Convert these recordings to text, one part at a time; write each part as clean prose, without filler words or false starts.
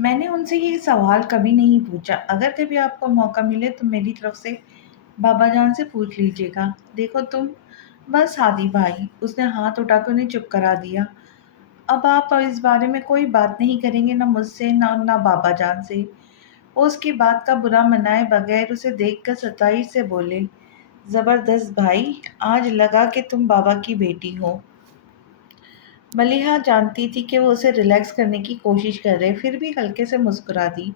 میں نے ان سے یہ سوال کبھی نہیں پوچھا۔ اگر کبھی آپ کو موقع ملے تو میری طرف سے بابا جان سے پوچھ لیجیے گا۔ دیکھو تم، بس ہادی بھائی، اس نے ہاتھ اٹھا کے انہیں چپ کرا دیا۔ اب آپ اس بارے میں کوئی بات نہیں کریں گے، نہ مجھ سے نہ بابا جان سے۔ وہ اس کی بات کا برا منائے بغیر اسے دیکھ کر ستائش سے بولے، زبردست بھائی، آج لگا کہ تم بابا کی بیٹی ہو۔ ملیحہ جانتی تھی کہ وہ اسے ریلیکس کرنے کی کوشش کر رہے، پھر بھی ہلکے سے مسکرا دی۔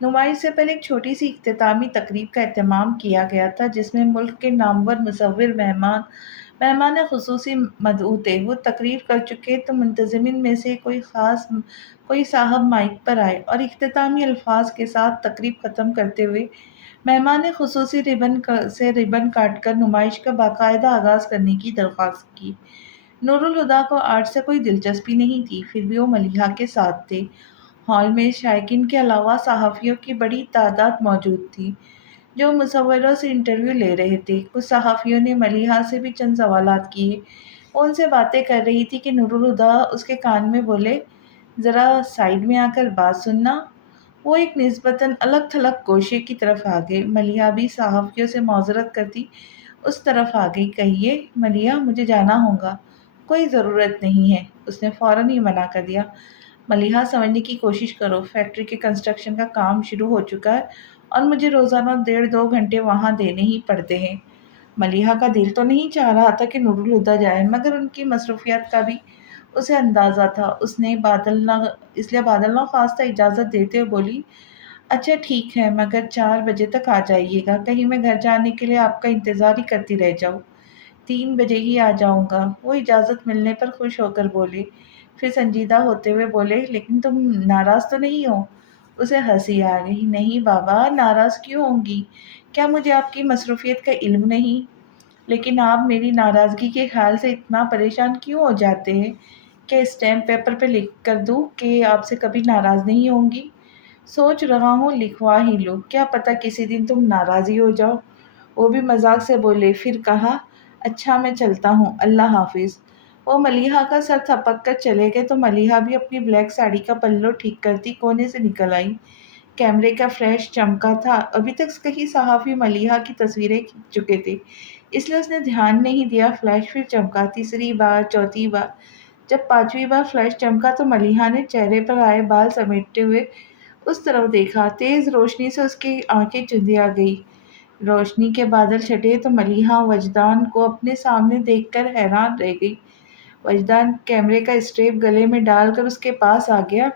نمائش سے پہلے ایک چھوٹی سی اختتامی تقریب کا اہتمام کیا گیا تھا، جس میں ملک کے نامور مصور مہمان خصوصی مدعو تھے۔ وہ تقریر کر چکے تو منتظمین میں سے کوئی صاحب مائک پر آئے اور اختتامی الفاظ کے ساتھ تقریب ختم کرتے ہوئے مہمان خصوصی سے ربن کاٹ کر نمائش کا باقاعدہ آغاز کرنے کی درخواست کی۔ نور الہدیٰ کو آرٹ سے کوئی دلچسپی نہیں تھی، پھر بھی وہ ملیحہ کے ساتھ تھے۔ ہال میں شائقین کے علاوہ صحافیوں کی بڑی تعداد موجود تھی، جو مصوروں سے انٹرویو لے رہے تھے۔ کچھ صحافیوں نے ملیحہ سے بھی چند سوالات کیے۔ وہ ان سے باتیں کر رہی تھی کہ نور الہدیٰ اس کے کان میں بولے، ذرا سائیڈ میں آ کر بات سننا۔ وہ ایک نسبتاً الگ تھلگ گوشے کی طرف آ گئے۔ ملیحہ بھی صحافیوں سے معذرت کرتی اس طرف آ گئی۔ کہیے ملیحہ، مجھے جانا ہوگا۔ کوئی ضرورت نہیں ہے، اس نے فوراً ہی منع کر دیا۔ ملیحہ، سمجھنے کی کوشش کرو، فیکٹری کے کنسٹرکشن کا کام شروع ہو چکا ہے اور مجھے روزانہ 1.5-2 گھنٹے وہاں دینے ہی پڑتے ہیں۔ ملیحہ کا دل تو نہیں چاہ رہا تھا کہ نور الہدیٰ جائے، مگر ان کی مصروفیات کا بھی اسے اندازہ تھا، اس لیے بادل نخواستہ اجازت دیتے ہوئے بولی، اچھا ٹھیک ہے، مگر 4 بجے تک آ جائیے گا، کہیں میں گھر جانے کے لیے آپ کا انتظار ہی کرتی رہ جاؤں۔ 3 بجے ہی آ جاؤں گا، وہ اجازت ملنے پر خوش ہو کر بولے، پھر سنجیدہ ہوتے ہوئے بولے، لیکن تم ناراض تو نہیں ہو؟ اسے ہنسی آ گئی، نہیں بابا، ناراض کیوں ہوں گی؟ کیا مجھے آپ کی مصروفیت کا علم نہیں؟ لیکن آپ میری ناراضگی کے خیال سے اتنا پریشان کیوں ہو جاتے ہیں؟ کیا اسٹیمپ پیپر پہ لکھ کر دوں کہ آپ سے کبھی ناراض نہیں ہوں گی؟ سوچ رہا ہوں لکھوا ہی لو، کیا پتہ کسی دن تم ناراض ہی ہو جاؤ۔ وہ بھی مذاق سے بولے، پھر کہا، اچھا میں چلتا ہوں، اللہ حافظ۔ وہ ملیحہ کا سر تھپک کر چلے گئے تو ملیحہ بھی اپنی بلیک ساڑی کا پلو ٹھیک کرتی کونے سے نکل آئی۔ کیمرے کا فلیش چمکا تھا۔ ابھی تک کئی صحافی ملیحہ کی تصویریں کھینچ چکے تھے، اس لیے اس نے دھیان نہیں دیا۔ فلیش پھر چمکا، تیسری بار، چوتھی بار۔ جب 5ویں بار فلیش چمکا تو ملیحہ نے چہرے پر آئے بال سمیٹتے ہوئے اس طرف دیکھا۔ تیز روشنی سے اس کی آنکھیں چندیا گئی۔ روشنی کے بادل چھٹے تو ملیحہ وجدان کو اپنے سامنے دیکھ کر حیران رہ گئی۔ وجدان کیمرے کا اسٹریپ گلے میں ڈال کر اس کے پاس آ گیا۔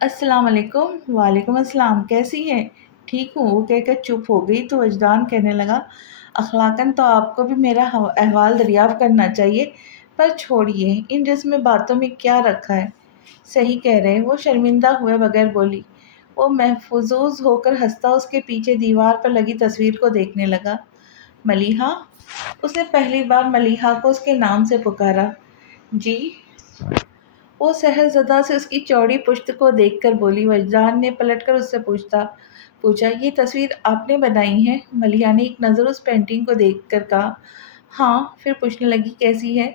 السلام علیکم۔ وعلیکم السلام، کیسی ہیں؟ ٹھیک ہوں، وہ کہہ کر چپ ہو گئی تو وجدان کہنے لگا، اخلاقاً تو آپ کو بھی میرا احوال دریافت کرنا چاہیے، پر چھوڑیے، ان رسم باتوں میں کیا رکھا ہے۔ صحیح کہہ رہے ہیں، وہ شرمندہ ہوئے بغیر بولی۔ وہ محظوظ ہو کر ہنستا اس کے پیچھے دیوار پر لگی تصویر کو دیکھنے لگا۔ ملیحہ، اس نے پہلی بار ملیحہ کو اس کے نام سے پکارا۔ جی؟ وہ سحر زدہ سے اس کی چوڑی پشت کو دیکھ کر بولی۔ وجدان نے پلٹ کر اس سے پوچھا، یہ تصویر آپ نے بنائی ہے؟ ملیحہ نے ایک نظر اس پینٹنگ کو دیکھ کر کہا، ہاں، پھر پوچھنے لگی، کیسی ہے؟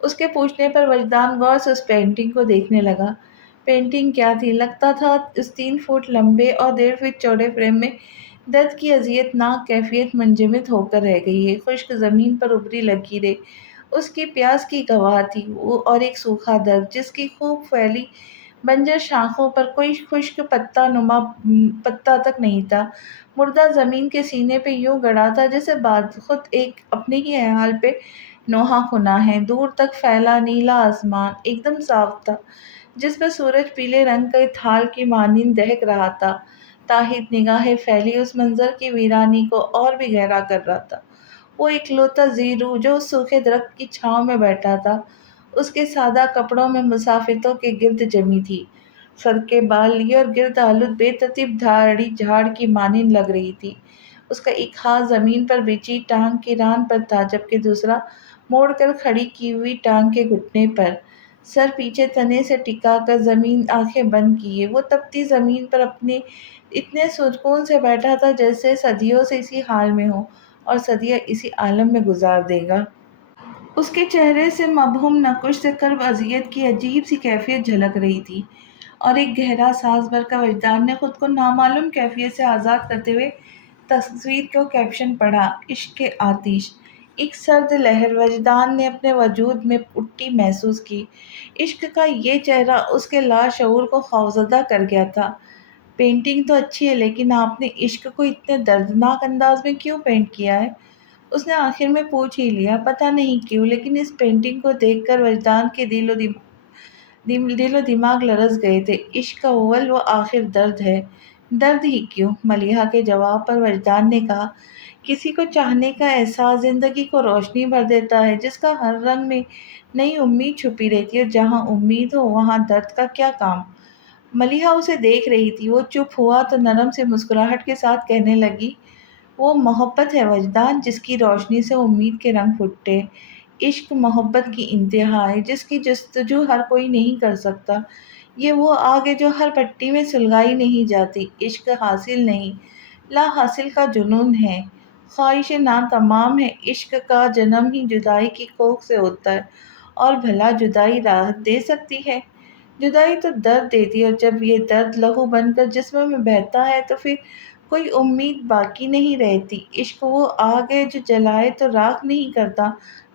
اس کے پوچھنے پر وجدان غور سے اس پینٹنگ کو دیکھنے لگا۔ پینٹنگ کیا تھی؟ لگتا تھا اس 3 فٹ لمبے اور 1.5 فٹ چوڑے فریم میں درد کی اذیت ناک کیفیت منجمد ہو کر رہ گئی ہے۔ خشک زمین پر ابری لکیریں اس کی پیاس کی گواہ تھی، اور ایک سوکھا درخت جس کی خوب پھیلی بنجر شاخوں پر کوئی خشک پتا تک نہیں تھا، مردہ زمین کے سینے پہ یوں گڑا تھا جیسے خود ایک اپنے ہی حال پہ نوحہ خنا ہے۔ دور تک پھیلا نیلا آسمان ایک دم صاف تھا، جس پہ سورج پیلے رنگ کے تھال کی مانند دہک رہا تھا۔ تاحید نگاہیں پھیلی اس منظر کی ویرانی کو اور بھی گہرا کر رہا تھا۔ وہ اکلوتا ذی روح جو اس سوکھے درخت کی چھاؤں میں بیٹھا تھا، اس کے سادہ کپڑوں میں مسافتوں کے گرد جمی تھی، سر کے بال لیے اور گرد آلود بے ترتیب دھاڑی جھاڑ کی مانند لگ رہی تھی۔ اس کا ایک ہاتھ زمین پر بچھی ٹانگ کی ران پر تھا، جبکہ دوسرا موڑ کر کھڑی کی ہوئی ٹانگ کے گھٹنے پر، سر پیچھے تنے سے ٹکا کر، زمین آنکھیں بند کیے۔ وہ تپتی زمین پر اتنے سکون سے بیٹھا تھا جیسے صدیوں سے اسی حال میں ہو اور صدیاں اسی عالم میں گزار دے گا۔ اس کے چہرے سے مبہم نقش سے کرب اذیت کی عجیب سی کیفیت جھلک رہی تھی۔ اور ایک گہرا سانس بھر کر وجدان نے خود کو نامعلوم کیفیت سے آزاد کرتے ہوئے تصویر کو کیپشن پڑھا: عشق کے آتش۔ ایک سرد لہر وجدان نے اپنے وجود میں اٹھتی محسوس کی۔ عشق کا یہ چہرہ اس کے لاشعور کو خوفزدہ کر گیا تھا۔ پینٹنگ تو اچھی ہے، لیکن آپ نے عشق کو اتنے دردناک انداز میں کیوں پینٹ کیا ہے؟ اس نے آخر میں پوچھ ہی لیا۔ پتہ نہیں کیوں، لیکن اس پینٹنگ کو دیکھ کر وجدان کے دل و دماغ لرز گئے تھے۔ عشق کا اول و آخر درد ہے۔ درد ہی کیوں؟ ملیحہ کے جواب پر وجدان نے کہا، کسی کو چاہنے کا احساس زندگی کو روشنی بھر دیتا ہے، جس کا ہر رنگ میں نئی امید چھپی رہتی ہے، اور جہاں امید ہو وہاں درد کا کیا کام؟ ملیحہ اسے دیکھ رہی تھی۔ وہ چپ ہوا تو نرم سے مسکراہٹ کے ساتھ کہنے لگی، وہ محبت ہے وجدان، جس کی روشنی سے امید کے رنگ پھوٹے۔ عشق محبت کی انتہا ہے، جس کی جستجو ہر کوئی نہیں کر سکتا۔ یہ وہ آگ ہے جو ہر پٹی میں سلگائی نہیں جاتی۔ عشق حاصل نہیں، لا حاصل کا جنون ہے، خواہش ناتمام ہے۔ عشق کا جنم ہی جدائی کی کوکھ سے ہوتا ہے، اور بھلا جدائی راحت دے سکتی ہے؟ جدائی تو درد دیتی ہے، اور جب یہ درد لہو بن کر جسم میں بہتا ہے تو پھر کوئی امید باقی نہیں رہتی۔ عشق وہ آگ ہے جو جلائے تو راکھ نہیں کرتا،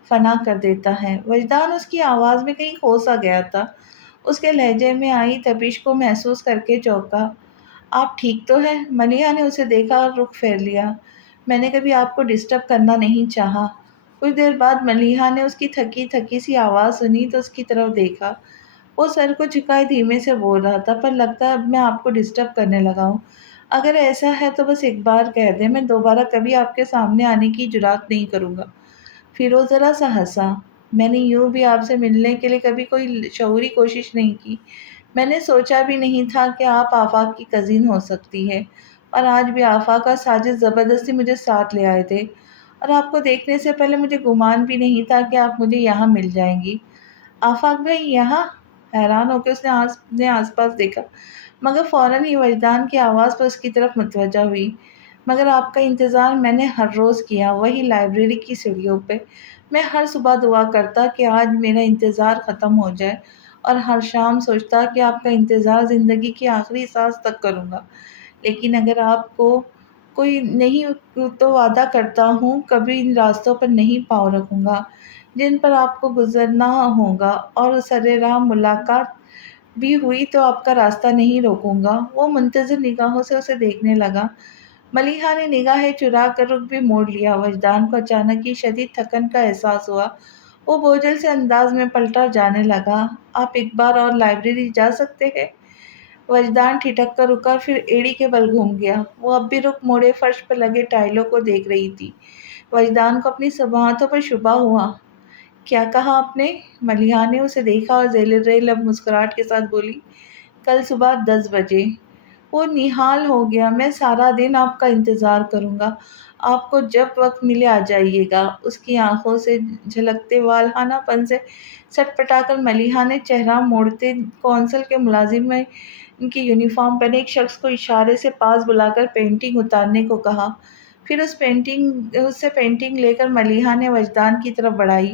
فنا کر دیتا ہے۔ وجدان اس کی آواز میں کہیں کھو سا گیا تھا۔ اس کے لہجے میں آئی تپش کو محسوس کر کے چونکا۔ آپ ٹھیک تو ہیں؟ ملیحہ نے اسے دیکھا اور رخ پھیر لیا۔ میں نے کبھی آپ کو ڈسٹرب کرنا نہیں چاہا۔ کچھ دیر بعد ملیحہ نے اس کی تھکی تھکی سی آواز سنی تو اس کی طرف دیکھا۔ وہ سر کو جھکائے دھیمے سے بول رہا تھا، پر لگتا ہے اب میں آپ کو ڈسٹرب کرنے لگا ہوں۔ اگر ایسا ہے تو بس ایک بار کہہ دیں، میں دوبارہ کبھی آپ کے سامنے آنے کی جرات نہیں کروں گا۔ پھر وہ ذرا سا ہنسا۔ میں نے یوں بھی آپ سے ملنے کے لیے کبھی کوئی شعوری کوشش نہیں کی۔ میں نے سوچا بھی نہیں تھا کہ آپ آفاق کی کزن ہو سکتی ہے، اور آج بھی آفاق اور ساجد زبردستی مجھے ساتھ لے آئے تھے، اور آپ کو دیکھنے سے پہلے مجھے گمان بھی نہیں تھا کہ آپ مجھے یہاں مل جائیں گی۔ آفاق بھائی یہاں؟ حیران ہو کے اس نے آس پاس دیکھا، مگر فوراً ہی وجدان کی آواز پر اس کی طرف متوجہ ہوئی۔ مگر آپ کا انتظار میں نے ہر روز کیا، وہی لائبریری کی سیڑھیوں پہ۔ میں ہر صبح دعا کرتا کہ آج میرا انتظار ختم ہو جائے، اور ہر شام سوچتا کہ آپ کا انتظار زندگی کی آخری سانس تک کروں گا۔ لیکن اگر آپ کو کوئی نہیں تو وعدہ کرتا ہوں کبھی ان راستوں پر نہیں پاؤں رکھوں گا جن پر آپ کو گزرنا ہوگا، اور سر راہ ملاقات بھی ہوئی تو آپ کا راستہ نہیں روکوں گا۔ وہ منتظر نگاہوں سے اسے دیکھنے لگا۔ ملیحہ نے نگاہیں چرا کر رخ بھی موڑ لیا۔ وجدان کو اچانک ہی شدید تھکن کا احساس ہوا۔ وہ بوجھل سے انداز میں پلٹا جانے لگا۔ آپ ایک بار اور لائبریری جا سکتے ہیں؟ وجدان ٹھٹک کر رکا، پھر ایڑی کے بل گھوم گیا۔ وہ اب بھی رخ موڑے فرش پر لگے ٹائلوں کو دیکھ رہی تھی۔ وجدان کو اپنی صباحتوں پر شبہ ہوا۔ کیا کہا آپ نے؟ ملیحہ نے اسے دیکھا اور ذیل لب مسکراہٹ کے ساتھ بولی، کل صبح 10 بجے۔ وہ نہال ہو گیا۔ میں سارا دن آپ کا انتظار کروں گا، آپ کو جب وقت ملے آ جائیے گا۔ اس کی آنکھوں سے جھلکتے والہانہ پن سے سٹ پٹا کر ملیحہ نے چہرہ موڑتے کونسل کے ملازم میں ان کی یونیفارم پہنے ایک شخص کو اشارے سے پاس بلا کر پینٹنگ اتارنے کو کہا۔ پھر اس سے پینٹنگ لے کر ملیحہ نے وجدان کی طرف بڑھائی۔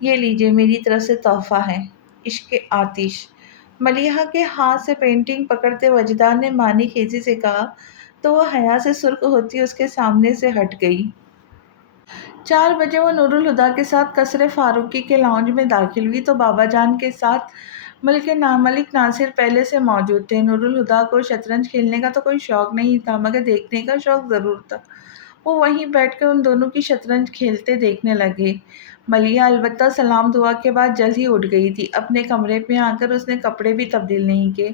یہ لیجیے، میری طرف سے تحفہ ہے، عشق کے آتش۔ ملیحہ کے ہاتھ سے پینٹنگ پکڑتے وجدان نے معنی خیزی سے کہا تو وہ حیا سے سرخ ہوتی اس کے سامنے سے ہٹ گئی۔ 4 بجے وہ نور الہدیٰ کے ساتھ قصر فاروقی کے لاؤنج میں داخل ہوئی تو بابا جان کے ساتھ ملک ناصر پہلے سے موجود تھے۔ نور الہدیٰ کو شطرنج کھیلنے کا تو کوئی شوق نہیں تھا، مگر دیکھنے کا شوق ضرور تھا۔ وہ وہیں بیٹھ کر ان دونوں کی شطرنج کھیلتے دیکھنے لگے۔ ملیحہ البتہ سلام دعا کے بعد جلد ہی اٹھ گئی تھی۔ اپنے کمرے میں آ کر اس نے کپڑے بھی تبدیل نہیں کیے۔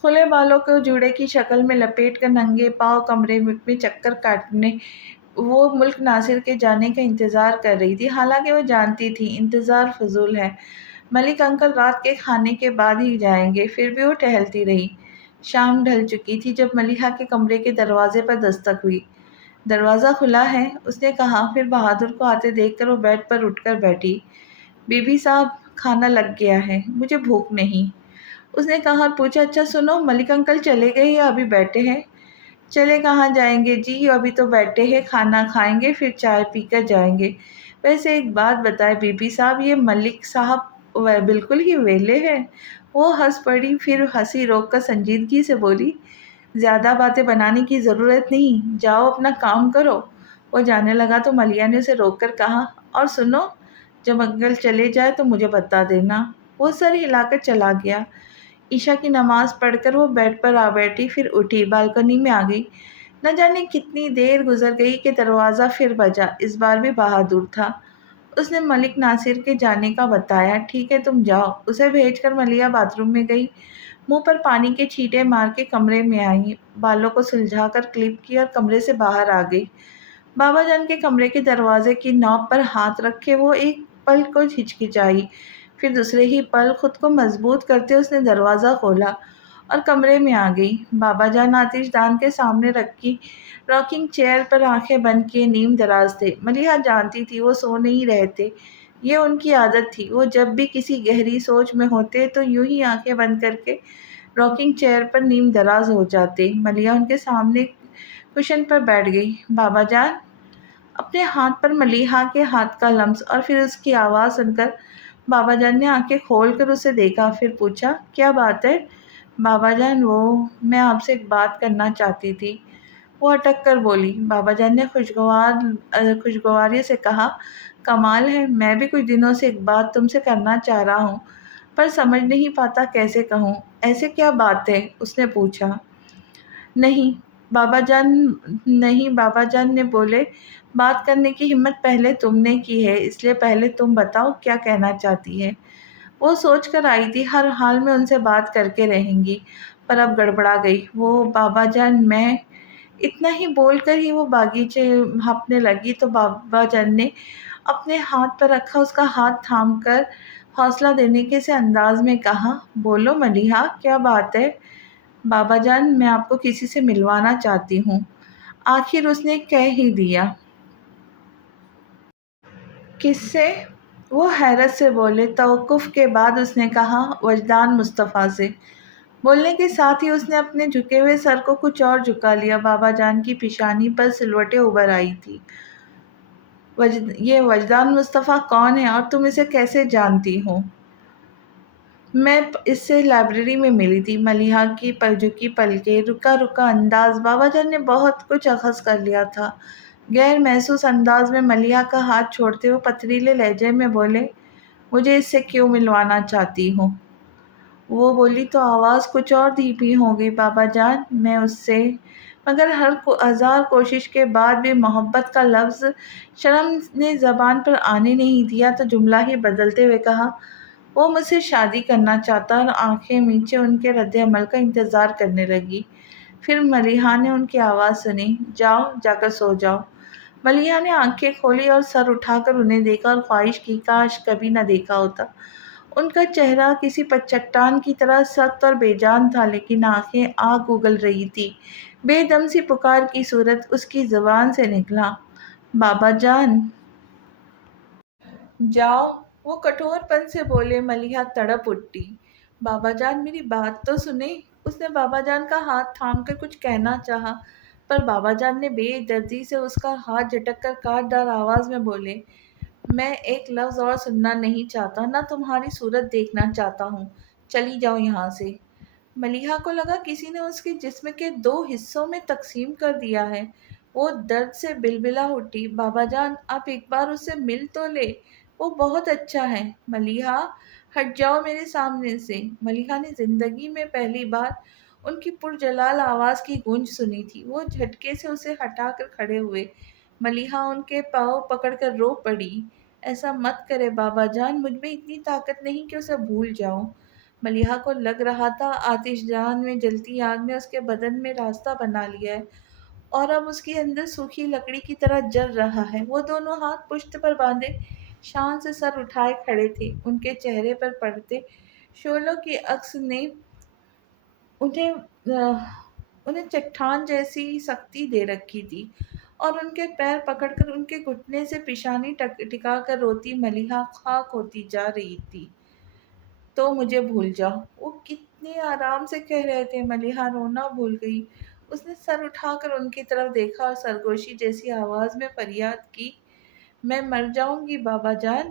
کھلے بالوں کو جوڑے کی شکل میں لپیٹ کر ننگے پاؤں کمرے میں چکر کاٹنے وہ ملک ناصر کے جانے کا انتظار کر رہی تھی، حالانکہ وہ جانتی تھی انتظار فضول ہے۔ ملک انکل رات کے کھانے کے بعد ہی جائیں گے۔ پھر بھی وہ ٹہلتی رہی۔ شام ڈھل چکی تھی جب ملیحہ کے کمرے کے دروازے پر دستک ہوئی۔ دروازہ کھلا ہے، اس نے کہا، پھر بہادر کو آتے دیکھ کر وہ بیڈ پر اٹھ کر بیٹھی۔ بی بی صاحب، کھانا لگ گیا ہے، مجھے بھوک نہیں، اس نے کہا اور پوچھا، اچھا سنو، ملک انکل چلے گئے یا ابھی بیٹھے ہیں؟ چلے کہاں جائیں گے جی، ابھی تو بیٹھے ہیں، کھانا کھائیں گے پھر چائے پی کر جائیں گے۔ ویسے ایک بات بتائیں بی بی صاحب، یہ ملک صاحب بالکل ہی ویلے ہیں، وہ ہنس پڑی، پھر ہنسی روک کر سنجیدگی سے بولی، زیادہ باتیں بنانے کی ضرورت نہیں، جاؤ اپنا کام کرو۔ وہ جانے لگا تو ملیا نے اسے روک کر کہا، اور سنو، جب انکل چلے جائے تو مجھے بتا دینا۔ وہ سر ہلا کر چلا گیا۔ عشاء کی نماز پڑھ کر وہ بیڈ پر آ بیٹھی، پھر اٹھی، بالکنی میں آ گئی۔ نہ جانے کتنی دیر گزر گئی کہ دروازہ پھر بجا، اس بار بھی بہادر تھا۔ اس نے ملک ناصر کے جانے کا بتایا۔ ٹھیک ہے تم جاؤ۔ اسے بھیج کر ملیا باتھ روم میں گئی، منہ پر پانی کے چھینٹے مار کے کمرے میں آئی، بالوں کو سلجھا کر کلپ کی اور کمرے سے باہر آ گئی۔ بابا جان کے کمرے کے دروازے کی نوب پر ہاتھ رکھے وہ ایک پل کو ہچکچائی، پھر دوسرے ہی پل خود کو مضبوط کرتے اس نے دروازہ کھولا اور کمرے میں آ گئی۔ بابا جان آتش دان کے سامنے رکھی راکنگ چیئر پر آنکھیں بند کیے نیم دراز تھے۔ ملیحہ جانتی تھی وہ سو نہیں رہے تھے، یہ ان کی عادت تھی۔ وہ جب بھی کسی گہری سوچ میں ہوتے تو یوں ہی آنکھیں بند کر کے راکنگ چیئر پر نیم دراز ہو جاتے۔ ملیحہ ان کے سامنے کشن پر بیٹھ گئی۔ بابا جان! اپنے ہاتھ پر ملیحہ کے ہاتھ کا لمس اور پھر اس کی آواز سن کر بابا جان نے آنکھیں کھول کر اسے دیکھا، پھر پوچھا، کیا بات ہے؟ بابا جان میں آپ سے ایک بات کرنا چاہتی تھی۔ وہ اٹک کر بولی۔ بابا جان نے خوشگواری سے کہا، کمال ہے، میں بھی کچھ دنوں سے ایک بات تم سے کرنا چاہ رہا ہوں، پر سمجھ نہیں پاتا کیسے کہوں۔ ایسے کیا بات ہے؟ اس نے پوچھا۔ نہیں بابا جان نے بولے، بات کرنے کی ہمت پہلے تم نے کی ہے، اس لیے پہلے تم بتاؤ کیا کہنا چاہتی ہے۔ وہ سوچ کر آئی تھی ہر حال میں ان سے بات کر کے رہیں گی، پر اب گڑبڑا گئی۔ بابا جان میں اتنا ہی بول کر ہی وہ باغیچے ہانپنے لگی تو بابا جان نے اپنے ہاتھ پر رکھا اس کا ہاتھ تھام کر حوصلہ دینے کے سے انداز میں کہا، بولو ملیحہ، کیا بات ہے؟ بابا جان میں آپ کو کسی سے ملوانا چاہتی ہوں۔ آخر اس نے کہہ ہی دیا۔ کس سے؟ وہ حیرت سے بولے۔ توقف کے بعد اس نے کہا، وجدان مصطفیٰ سے۔ بولنے کے ساتھ ہی اس نے اپنے جھکے ہوئے سر کو کچھ اور جھکا لیا۔ بابا جان کی پیشانی پر سلوٹیں ابھر آئی تھی۔ یہ وجدان مصطفیٰ کون ہے اور تم اسے کیسے جانتی ہو؟ میں اس سے لائبریری میں ملی تھی۔ ملیحہ کی جھکی پلکیں، رکا رکا انداز، بابا جان نے بہت کچھ اخذ کر لیا تھا۔ غیر محسوس انداز میں ملیحہ کا ہاتھ چھوڑتے ہوئے پتریلے لہجے میں بولے، مجھے اس سے کیوں ملوانا چاہتی ہوں؟ وہ بولی تو آواز کچھ اور دھیمی ہو گئی، بابا جان میں اس سے، مگر ہزار کوشش کے بعد بھی محبت کا لفظ شرم نے زبان پر آنے نہیں دیا تو جملہ ہی بدلتے ہوئے کہا، وہ مجھ سے شادی کرنا چاہتا، اور آنکھیں میچے ان کے رد عمل کا انتظار کرنے لگی۔ پھر ملیحہ نے ان کی آواز سنی، جاؤ جا کر سو جاؤ۔ ملیحہ نے آنکھیں کھولی اور سر اٹھا کر انہیں دیکھا اور خواہش کی کاش کبھی نہ دیکھا ہوتا۔ ان کا چہرہ کسی چٹان کی طرح سخت اور بے جان تھا، لیکن آنکھیں آگ اگل رہی تھی۔ بے دم سی پکار کی صورت اس کی زبان سے نکلا، بابا جان! جاؤ! وہ کٹھور پن سے بولے۔ ملیحہ تڑپ اٹھی۔ بابا جان میری بات تو سنیں۔ اس نے بابا جان کا ہاتھ تھام کر کچھ کہنا چاہا، پر بابا جان نے بے دردی سے اس کا ہاتھ جھٹک کر کاٹ دار آواز میں بولے، میں ایک لفظ اور سننا نہیں چاہتا، نہ تمہاری صورت دیکھنا چاہتا ہوں، چلی جاؤ یہاں سے۔ ملیحہ کو لگا کسی نے اس کے جسم کے 2 حصوں میں تقسیم کر دیا ہے۔ وہ درد سے بلبلا اٹھی۔ بابا جان آپ ایک بار اس سے مل تو لے، وہ بہت اچھا ہے۔ ملیحہ ہٹ جاؤ میرے سامنے سے۔ ملیحہ نے زندگی میں پہلی بار ان کی پرجلال آواز کی گونج سنی تھی۔ وہ جھٹکے سے اسے ہٹا کر کھڑے ہوئے۔ ملیحہ ان کے پاؤں پکڑ کر رو پڑی۔ ایسا مت کرے بابا جان، مجھ میں اتنی طاقت نہیں کہ اسے بھول جاؤں۔ ملیحہ کو لگ رہا تھا آتش دان میں جلتی آگ نے اس کے بدن میں راستہ بنا لیا ہے اور اب اس کے اندر سوکھی لکڑی کی طرح جل رہا ہے۔ وہ دونوں ہاتھ پشت پر باندھے شان سے سر اٹھائے کھڑے تھے۔ ان کے چہرے پر پڑتے شعلوں کی عکس نے انہیں چٹان جیسی سختی دے رکھی تھی، اور ان کے پیر پکڑ کر ان کے گھٹنے سے پیشانی ٹکا کر روتی ملیحہ خاک ہوتی جا رہی تھی۔ تو مجھے بھول جاؤ، وہ کتنے آرام سے کہہ رہے تھے۔ ملیحہ رونا بھول گئی۔ اس نے سر اٹھا کر ان کی طرف دیکھا اور سرگوشی جیسی آواز میں فریاد کی، میں مر جاؤں گی بابا جان!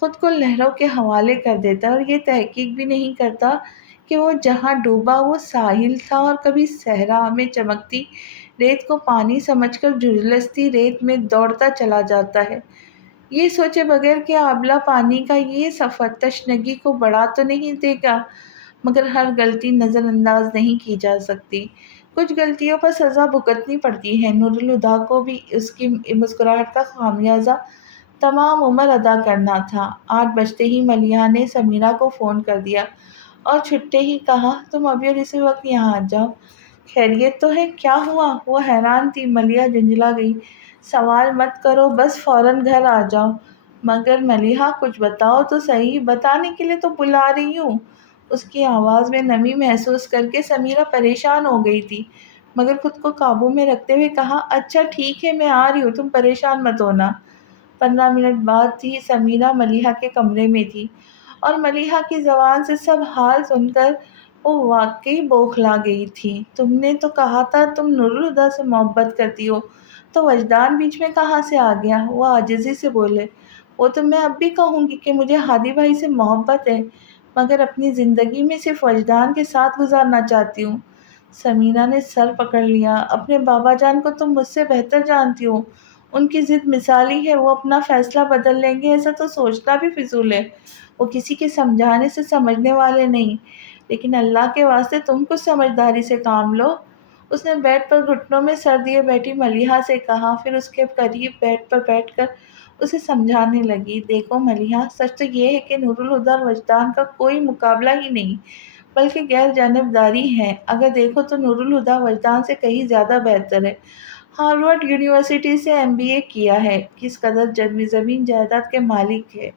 خود کو لہروں کے حوالے کر دیتا اور یہ تحقیق بھی نہیں کرتا کہ وہ جہاں ڈوبا وہ ساحل تھا، اور کبھی صحرا میں چمکتی ریت کو پانی سمجھ کر جھلستی ریت میں دوڑتا چلا جاتا ہے، یہ سوچے بغیر کہ آبلہ پانی کا یہ سفر تشنگی کو بڑھا تو نہیں دے گا، مگر ہر غلطی نظر انداز نہیں کی جا سکتی، کچھ غلطیوں پر سزا بھگتنی پڑتی ہے۔ نور الہدیٰ کو بھی اس کی مسکراہٹ کا خمیازہ تمام عمر ادا کرنا تھا۔ 8 بجتے ہی ملیحہ نے سمیرہ کو فون کر دیا اور چھٹتے ہی کہا، تم ابھی اور اسی وقت یہاں آ جاؤ، خیریت تو ہے؟ کیا ہوا؟ وہ حیران تھی۔ ملیحہ جھنجھلا گئی، سوال مت کرو، بس فوراً گھر آ جاؤ۔ مگر ملیحہ کچھ بتاؤ تو صحیح، بتانے کے لیے تو بلا رہی ہوں۔ اس کی آواز میں نمی محسوس کر کے سمیرہ پریشان ہو گئی تھی، مگر خود کو قابو میں رکھتے ہوئے کہا، اچھا ٹھیک ہے، میں آ رہی ہوں، تم پریشان مت ہونا۔ 15 منٹ بعد ہی سمیرہ ملیحہ کے کمرے میں تھی، اور ملیحہ کی زبان سے سب حال سن کر وہ واقعی بوکھلا گئی تھی۔ تم نے تو کہا تھا تم نور الہدیٰ سے محبت کرتی ہو، تو وجدان بیچ میں کہاں سے آ گیا؟ وہ عاجزی سے بولے، وہ تو میں اب بھی کہوں گی کہ مجھے ہادی بھائی سے محبت ہے، مگر اپنی زندگی میں صرف وجدان کے ساتھ گزارنا چاہتی ہوں۔ سمیرہ نے سر پکڑ لیا، اپنے بابا جان کو تم مجھ سے بہتر جانتی ہو، ان کی ضد مثالی ہے، وہ اپنا فیصلہ بدل لیں گے ایسا تو سوچنا بھی فضول ہے، وہ کسی کے سمجھانے سے سمجھنے والے نہیں، لیکن اللہ کے واسطے تم کچھ سمجھداری سے کام لو۔ اس نے بیڈ پر گھٹنوں میں سر دیے بیٹھی ملیحہ سے کہا، پھر اس کے قریب بیڈ پر بیٹھ کر اسے سمجھانے لگی، دیکھو ملیحہ، سچ تو یہ ہے کہ نور الہدیٰ اور وجدان کا کوئی مقابلہ ہی نہیں، بلکہ غیر جانبداری ہے۔ اگر دیکھو تو نور الہدیٰ وجدان سے کہیں زیادہ بہتر ہے، ہارورڈ یونیورسٹی سے MBA کیا ہے، کس قدر زمین جائیداد کے مالک ہے،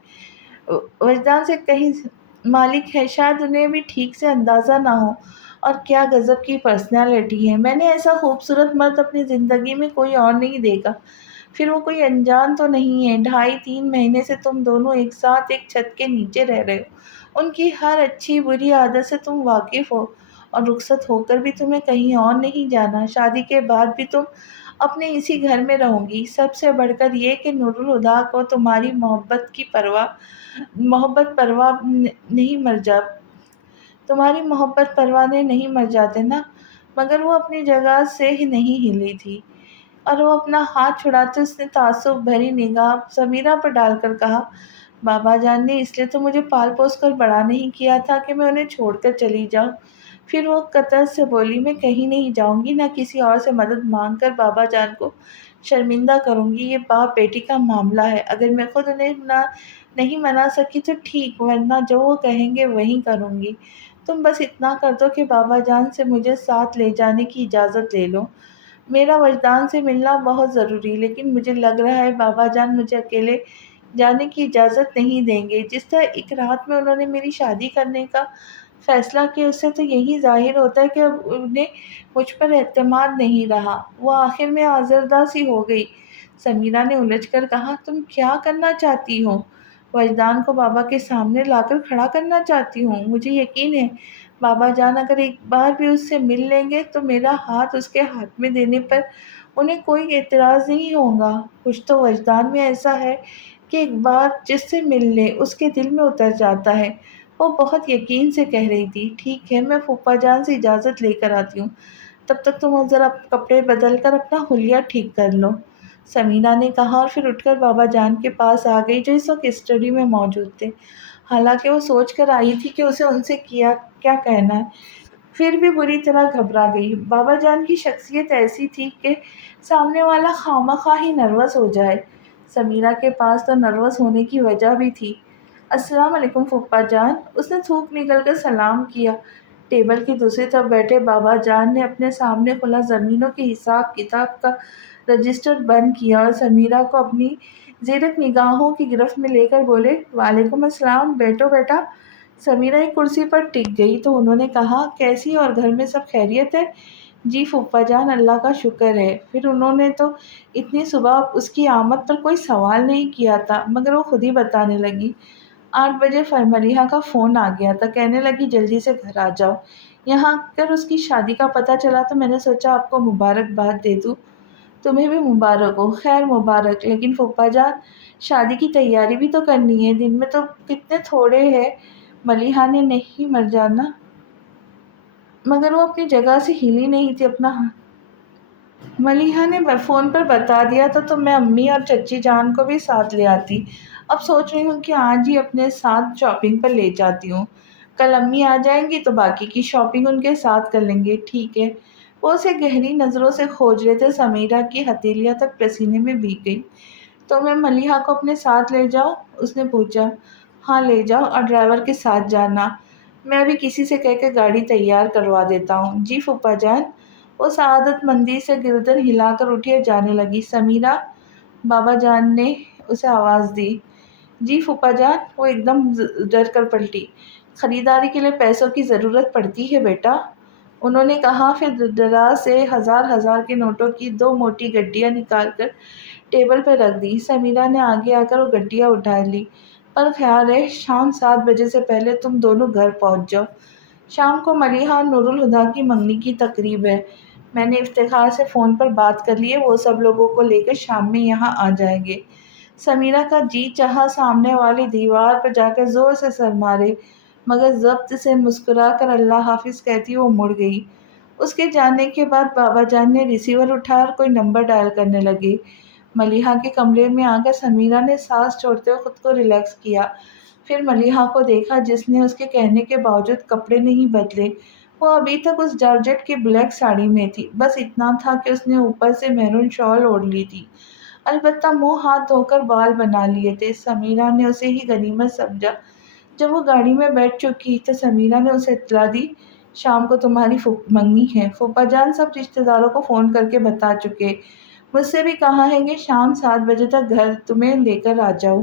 وجدان سے کہیں مالک ہے، شاید انہیں بھی ٹھیک سے اندازہ نہ ہو، اور کیا غضب کی پرسنالٹی ہے۔ میں نے ایسا خوبصورت مرد اپنی زندگی میں کوئی اور نہیں دیکھا، پھر وہ کوئی انجان تو نہیں ہے، 2.5-3 مہینے سے تم دونوں ایک ساتھ ایک چھت کے نیچے رہ رہے ہو، ان کی ہر اچھی بری عادت سے تم واقف ہو، اور رخصت ہو کر بھی تمہیں کہیں اور نہیں جانا، شادی کے بعد بھی تم اپنے اسی گھر میں رہو گی، سب سے بڑھ کر یہ کہ نور الہدیٰ کو تمہاری محبت پرواہ نہیں مر جا تمہاری محبت پروانے نہیں مر جاتے نا۔ مگر وہ اپنی جگہ سے ہی نہیں ہلی تھی، اور وہ اپنا ہاتھ چھڑاتے اس نے تعصب بھری نگاہ سمیرہ پر ڈال کر کہا، بابا جان نے اس لیے تو مجھے پال پوس کر بڑا نہیں کیا تھا کہ میں انہیں چھوڑ کر چلی جاؤں۔ پھر وہ قطعت سے بولی، میں کہیں نہیں جاؤں گی، نہ کسی اور سے مدد مانگ کر بابا جان کو شرمندہ کروں گی، یہ باپ بیٹی کا معاملہ ہے، اگر میں خود انہیں نہیں منا سکی تو ٹھیک، ورنہ جو وہ کہیں گے وہی کروں گی۔ تم بس اتنا کر دو کہ بابا جان سے مجھے ساتھ لے جانے کی اجازت لے لو، میرا وجدان سے ملنا بہت ضروری، لیکن مجھے لگ رہا ہے بابا جان مجھے اکیلے جانے کی اجازت نہیں دیں گے، جس طرح ایک رات میں انہوں نے میری شادی کرنے کا فیصلہ کیا، اس سے تو یہی ظاہر ہوتا ہے کہ اب انہیں مجھ پر اعتماد نہیں رہا۔ وہ آخر میں آزردہ سی ہو گئی۔ سمیرہ نے الجھ کر کہا، تم کیا کرنا چاہتی ہو؟ وجدان کو بابا کے سامنے لا کر کھڑا کرنا چاہتی ہوں؟ مجھے یقین ہے بابا جان اگر ایک بار بھی اس سے مل لیں گے تو میرا ہاتھ اس کے ہاتھ میں دینے پر انہیں کوئی اعتراض نہیں ہوگا۔ کچھ تو وجدان میں ایسا ہے کہ ایک بار جس سے مل لے اس کے دل میں اتر جاتا ہے۔ وہ بہت یقین سے کہہ رہی تھی، ٹھیک ہے، میں پھوپھا جان سے اجازت لے کر آتی ہوں، تب تک تم ذرا کپڑے بدل کر اپنا حلیہ ٹھیک کر لو، سمیرہ نے کہا، اور پھر اٹھ کر بابا جان کے پاس آ گئی جو اس وقت اسٹڈی میں موجود تھے۔ حالانکہ وہ سوچ کر آئی تھی کہ اسے ان سے کیا کہنا ہے، پھر بھی بری طرح گھبرا گئی۔ بابا جان کی شخصیت ایسی تھی کہ سامنے والا خواہ ہی نروس ہو جائے۔ سمیرہ کے پاس تو نروس ہونے کی وجہ بھی تھی۔ السلام علیکم پھوپھا جان، اس نے تھوک نگل کر سلام کیا۔ ٹیبل کی دوسری طرف بیٹھے بابا جان نے اپنے سامنے کھلا زمینوں کے حساب کتاب کا رجسٹر بند کیا اور سمیرہ کو اپنی زیرک نگاہوں کی گرفت میں لے کر بولے، وعلیکم السلام، بیٹھو بیٹا۔ سمیرہ ایک کرسی پر ٹک گئی تو انہوں نے کہا، کیسی اور گھر میں سب خیریت ہے؟ جی پھوپھا جان، اللہ کا شکر ہے۔ پھر انہوں نے تو اتنی صبح اس کی آمد پر کوئی سوال نہیں کیا تھا، مگر وہ خود ہی بتانے لگی، 8 بجے ملیحہ کا فون آ گیا تھا، کہنے لگی جلدی سے گھر آ جاؤ، یہاں کر اس کی شادی کا پتہ چلا تو میں نے سوچا آپ کو مبارکباد دے دوں۔ تمہیں بھی مبارک ہو۔ خیر مبارک، لیکن پھوپھا جان شادی کی تیاری بھی تو کرنی ہے، دن میں تو کتنے تھوڑے ہیں۔ ملیحہ نے نہیں مر جانا، مگر وہ اپنی جگہ سے ہلی نہیں تھی۔ ملیحہ نے فون پر بتا دیا تو میں امی اور چچی جان کو بھی ساتھ لے آتی۔ اب سوچ رہی ہوں کہ آج ہی اپنے ساتھ شاپنگ پر لے جاتی ہوں، کل امی آ جائیں گی تو باقی کی شاپنگ ان کے ساتھ کر لیں گے۔ ٹھیک ہے۔ وہ اسے گہری نظروں سے کھوج رہے تھے، سمیرہ کی ہتھیلیاں تک پسینے میں بھیگ گئی۔ تو میں ملیحہ کو اپنے ساتھ لے جاؤں؟ اس نے پوچھا۔ ہاں لے جاؤ، اور ڈرائیور کے ساتھ جانا، میں ابھی کسی سے کہہ کے گاڑی تیار کروا دیتا ہوں۔ جی پھوپھا جان۔ وہ سعادت مندی سے گردن ہلا کر اٹھی اور جانے لگی۔ سمیرہ، بابا جان نے اسے آواز دی۔ جی پھوپھا جان۔ وہ ایک دم ڈر کر پلٹی۔ خریداری کے لیے پیسوں کی ضرورت پڑتی ہے بیٹا، انہوں نے کہا، پھر دراز سے ہزار کے نوٹوں کی 2 موٹی گڈیاں نکال کر ٹیبل پر رکھ دی۔ سمیرہ نے آگے آ کر وہ گڈیاں اٹھا لی۔ پر خیال ہے شام 7 بجے سے پہلے تم دونوں گھر پہنچ جاؤ۔ شام کو ملیحہ اور نور الہدیٰ کی منگنی کی تقریب ہے، میں نے افتخار سے فون پر بات کر لی ہے، وہ سب لوگوں کو لے کر شام میں یہاں آ جائیں گے۔ سمیرہ کا جی چاہا سامنے والی دیوار پر جا کر زور سے سر مارے، مگر ضبط سے مسکرا کر اللہ حافظ کہتی وہ مڑ گئی۔ اس کے جانے کے بعد بابا جان نے ریسیور اٹھایا اور کوئی نمبر ڈائل کرنے لگے۔ ملیحہ کے کمرے میں آ کر سمیرہ نے سانس چھوڑتے ہوئے خود کو ریلیکس کیا، پھر ملیحہ کو دیکھا جس نے اس کے کہنے کے باوجود کپڑے نہیں بدلے۔ وہ ابھی تک اس جارجٹ کی بلیک ساڑی میں تھی، بس اتنا تھا کہ اس نے اوپر سے میرون شال اوڑھ لی تھی، البتہ منہ ہاتھ دھو کر بال بنا لیے تھے۔ سمیرہ نے اسے ہی غنیمت سمجھا۔ جب وہ گاڑی میں بیٹھ چکی تو سمیرہ نے اسے اطلاع دی، شام کو تمہاری منگنی ہے، پھوپھا جان سب رشتہ داروں کو فون کر کے بتا چکے، مجھ سے بھی کہا ہے کہ شام 7 بجے تک گھر تمہیں لے کر آ جاؤ۔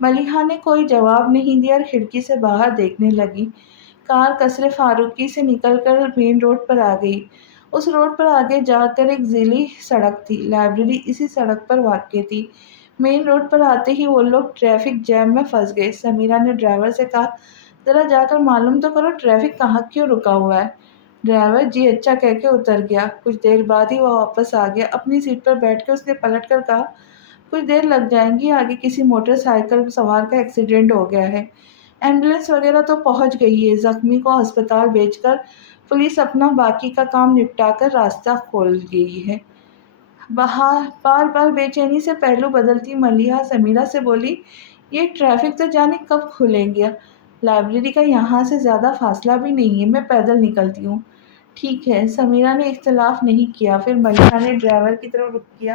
ملیحہ نے کوئی جواب نہیں دیا اور کھڑکی سے باہر دیکھنے لگی۔ کار قصر فاروقی سے نکل کر مین روڈ پر آ گئی۔ اس روڈ پر آگے جا کر ایک ذیلی سڑک تھی، لائبریری اسی سڑک پر واقع تھی۔ مین روڈ پر آتے ہی وہ لوگ ٹریفک جیم میں پھنس گئے۔ سمیرہ نے ڈرائیور سے کہا، ذرا جا کر معلوم تو کرو ٹریفک کہاں کیوں رکا ہوا ہے۔ ڈرائیور جی اچھا کہہ کے اتر گیا۔ کچھ دیر بعد ہی وہ واپس آ گیا۔ اپنی سیٹ پر بیٹھ کے اس نے پلٹ کر کہا، کچھ دیر لگ جائیں گی، آگے کسی موٹر سائیکل سوار کا ایکسیڈنٹ ہو گیا ہے، ایمبولینس وغیرہ تو پہنچ گئی ہے، زخمی کو ہسپتال بھیج کر پولیس اپنا باقی کا کام نپٹا کر راستہ کھول گئی ہے۔ بار بار بے چینی سے پہلو بدلتی ملیحہ سمیرہ سے بولی، یہ ٹریفک تو جانے کب کھلیں گیا، لائبریری کا یہاں سے زیادہ فاصلہ بھی نہیں ہے، میں پیدل نکلتی ہوں۔ ٹھیک ہے۔ سمیرہ نے اختلاف نہیں کیا۔ پھر ملیحہ نے ڈرائیور کی طرف رخ کیا،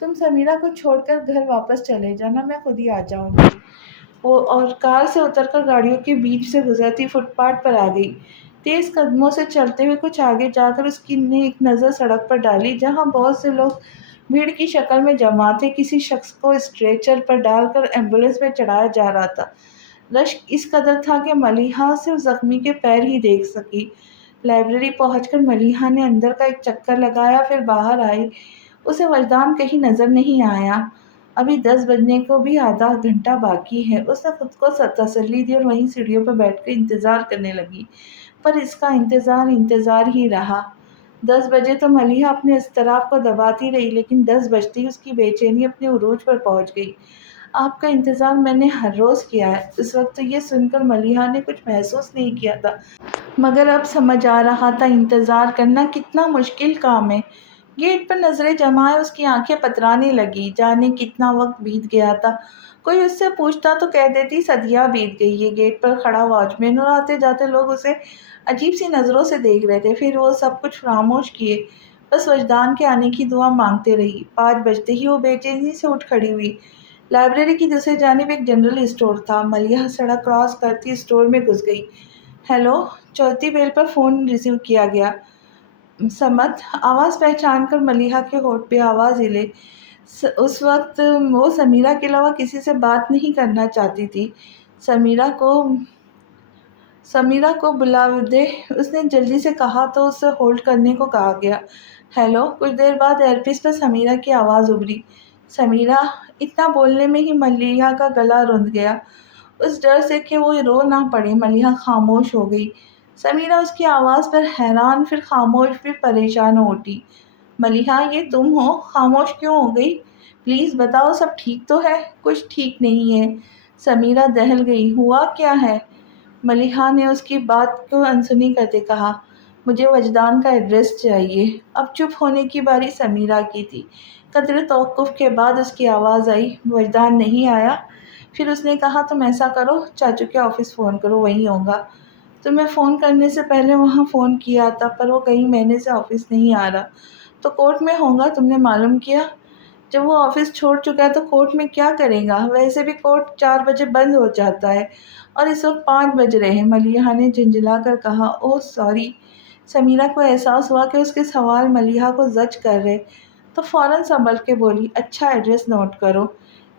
تم سمیرہ کو چھوڑ کر گھر واپس چلے جانا، میں خود ہی آ جاؤں گی۔ وہ اور کار سے اتر کر گاڑیوں کے بیچ سے گزرتی فٹ پاتھ پر آ گئی۔ تیز قدموں سے چلتے ہوئے کچھ آگے جا کر اس کی نے ایک نظر سڑک پر ڈالی جہاں بہت سے لوگ بھیڑ کی شکل میں جمع تھے، کسی شخص کو اسٹریچر پر ڈال کر ایمبولینس میں چڑھایا جا رہا تھا۔ رش اس قدر تھا کہ ملیحہ صرف زخمی کے پیر ہی دیکھ سکی۔ لائبریری پہنچ کر ملیحہ نے اندر کا ایک چکر لگایا، پھر باہر آئی۔ اسے وجدان کہیں نظر نہیں آیا۔ ابھی 10 بجنے کو بھی آدھا گھنٹہ باقی ہے، اس نے خود کو تسلی دی اور وہیں سیڑھیوں پر بیٹھ کر انتظار کرنے لگی، پر اس کا انتظار ہی رہا۔ 10 بجے تو ملیحہ اپنے اضطراب کو دباتی رہی، لیکن 10 بجتے ہی اس کی بے چینی اپنے عروج پر پہنچ گئی۔ آپ کا انتظار میں نے ہر روز کیا ہے۔ اس وقت یہ سن کر ملیحہ نے کچھ محسوس نہیں کیا تھا، مگر اب سمجھ آ رہا تھا انتظار کرنا کتنا مشکل کام ہے۔ گیٹ پر نظریں جمائے اس کی آنکھیں پترانے لگی، جانے کتنا وقت بیت گیا تھا۔ کوئی اس سے پوچھتا تو کہہ دیتی صدیاں بیت گئی ہیں۔ گیٹ پر کھڑا واچ مین اور آتے جاتے لوگ اسے عجیب سی نظروں سے دیکھ رہے تھے، پھر وہ سب کچھ فراموش کیے، بس وجدان کے آنے کی دعا مانگتے رہی۔ 5 بجتے ہی وہ بے چینی سے اٹھ کھڑی ہوئی۔ لائبریری کی دوسری جانب ایک جنرل اسٹور تھا۔ ملیحہ سڑک کراس کرتی اسٹور میں گھس گئی۔ ہیلو، چوتھی بیل پر فون ریسیو کیا گیا۔ سمت، آواز پہچان کر ملیحہ کے ہونٹ پہ آواز ہلے۔ اس وقت وہ سمیرہ کے علاوہ کسی سے بات نہیں کرنا چاہتی تھی۔ سمیرہ کو بلا دے، اس نے جلدی سے کہا تو اسے ہولڈ کرنے کو کہا گیا۔ ہیلو۔ کچھ دیر بعد ایئر پیس پر سمیرہ کی آواز ابھری، سمیرہ۔ اتنا بولنے میں ہی ملیحہ کا گلا رند گیا۔ اس ڈر سے کہ وہ رو نہ پڑے، ملیحہ خاموش ہو گئی۔ سمیرہ اس کی آواز پر حیران، پھر خاموش، پھر پریشان ہو اٹھی۔ ملیحہ یہ تم ہو؟ خاموش کیوں ہو گئی؟ پلیز بتاؤ سب ٹھیک تو ہے؟ کچھ ٹھیک نہیں ہے، سمیرہ دہل گئی۔ ہوا کیا ہے؟ ملیحہ نے اس کی بات کو انسنی کرتے کہا، مجھے وجدان کا ایڈریس چاہیے۔ اب چپ ہونے کی باری سمیرہ کی تھی۔ قدرے توقف کے بعد اس کی آواز آئی، وجدان نہیں آیا؟ پھر اس نے کہا، تم ایسا کرو، چاچو کے آفس فون کرو، وہیں ہوگا۔ تمہیں فون کرنے سے پہلے وہاں فون کیا تھا، پر وہ کئی مہینے سے آفس نہیں آ رہا، تو کورٹ میں ہوگا۔ تم نے معلوم کیا؟ جب وہ آفس چھوڑ چکا ہے تو کورٹ میں کیا کرے گا؟ ویسے بھی کورٹ 4 بجے بند ہو جاتا ہے اور اس وقت 5 بج رہے ہیں۔ ملیحہ نے جھنجھلا کر کہا، اوہ سوری۔ سمیرہ کو احساس ہوا کہ اس کے سوال ملیحہ کو زج کر رہے، تو فوراً سنبھل کے بولی، اچھا ایڈریس نوٹ کرو۔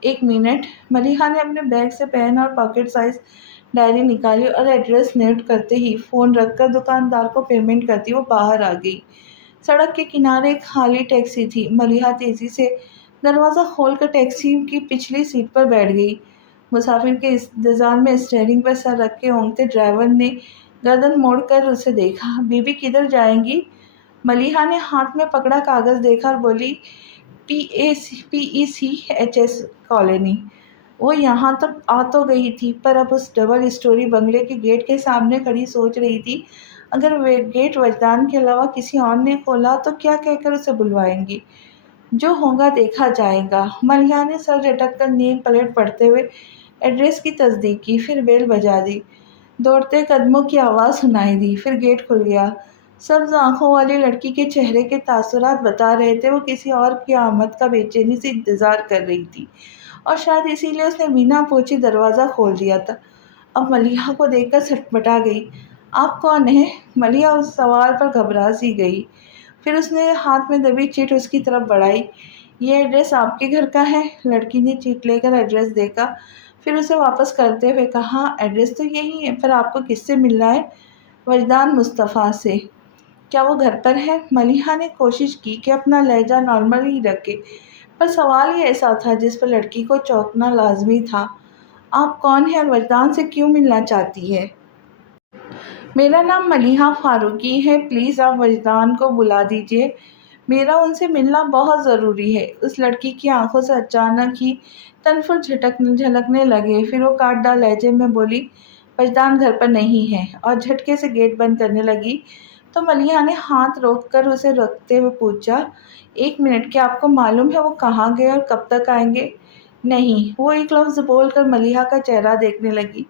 1 منٹ۔ ملیحہ نے اپنے بیگ سے پین اور پاکٹ سائز ڈائری نکالی اور ایڈریس نوٹ کرتے ہی فون رکھ کر دکاندار کو پیمنٹ کرتی وہ باہر آ گئی۔ سڑک کے کنارے ایک خالی ٹیکسی تھی۔ ملیحہ تیزی سے دروازہ کھول کر ٹیکسی کی پچھلی سیٹ پر بیٹھ گئی۔ مسافر کے انتظار میں اسٹیئرنگ پر سر رکھ کے اونگتے ڈرائیور نے گردن موڑ کر اسے دیکھا۔ بی بی کدھر جائیں گی؟ ملیحہ نے ہاتھ میں پکڑا کاغذ دیکھا اور بولی، PECHS کالونی۔ وہ یہاں تک آ تو گئی تھی، پر اب اس ڈبل اسٹوری بنگلے کے گیٹ کے سامنے کھڑی سوچ رہی تھی، اگر وہ گیٹ وجدان کے علاوہ کسی اور نے کھولا تو کیا کہہ کر اسے بلوائیں گی؟ جو ہوگا دیکھا جائے گا۔ ملیحہ نے سر جھٹک کر نیم پلیٹ پڑھتے ہوئے ایڈریس کی تصدیق کی، پھر بیل بجا دی۔ دوڑتے قدموں کی آواز سنائی دی، پھر گیٹ کھل گیا۔ سبز آنکھوں والی لڑکی کے چہرے کے تاثرات بتا رہے تھے وہ کسی اور کی آمد کا بے چینی سے انتظار کر رہی تھی، اور شاید اسی لیے اس نے بنا پوچھے دروازہ کھول دیا تھا۔ اب ملیحہ کو دیکھ کر سٹپٹا گئی۔ آپ کون ہیں؟ ملیحہ اس سوال پر گھبرا سی گئی، پھر اس نے ہاتھ میں دبی چٹ اس کی طرف بڑھائی۔ یہ ایڈریس آپ کے گھر کا ہے؟ لڑکی نے چٹ لے کر ایڈریس دیکھا، پھر اسے واپس کرتے ہوئے کہا، ایڈریس تو یہی ہے، پر آپ کو کس سے ملنا ہے؟ وجدان مصطفیٰ سے۔ کیا وہ گھر پر ہے؟ ملیحہ نے کوشش کی کہ اپنا لہجہ نارمل ہی رکھے، پر سوال ہی ایسا تھا جس پر لڑکی کو چونکنا لازمی تھا۔ آپ کون ہیں اور وجدان سے کیوں ملنا چاہتی ہے؟ میرا نام ملیحہ فاروقی ہے، پلیز آپ وجدان کو بلا دیجیے، میرا ان سے ملنا بہت ضروری ہے۔ اس لڑکی کی آنکھوں سے اچانک ہی تنفر جھلکنے لگے، پھر وہ کاٹ ڈال لہجے میں بولی، وجدان گھر پر نہیں ہے، اور جھٹکے سے گیٹ بند کرنے لگی تو ملیحہ نے ہاتھ روک کر اسے رکھتے ہوئے پوچھا، 1 منٹ، کیا آپ کو معلوم ہے وہ کہاں گئے اور کب تک آئیں گے؟ نہیں۔ وہ ایک لفظ بول کر ملیحہ کا چہرہ دیکھنے لگی،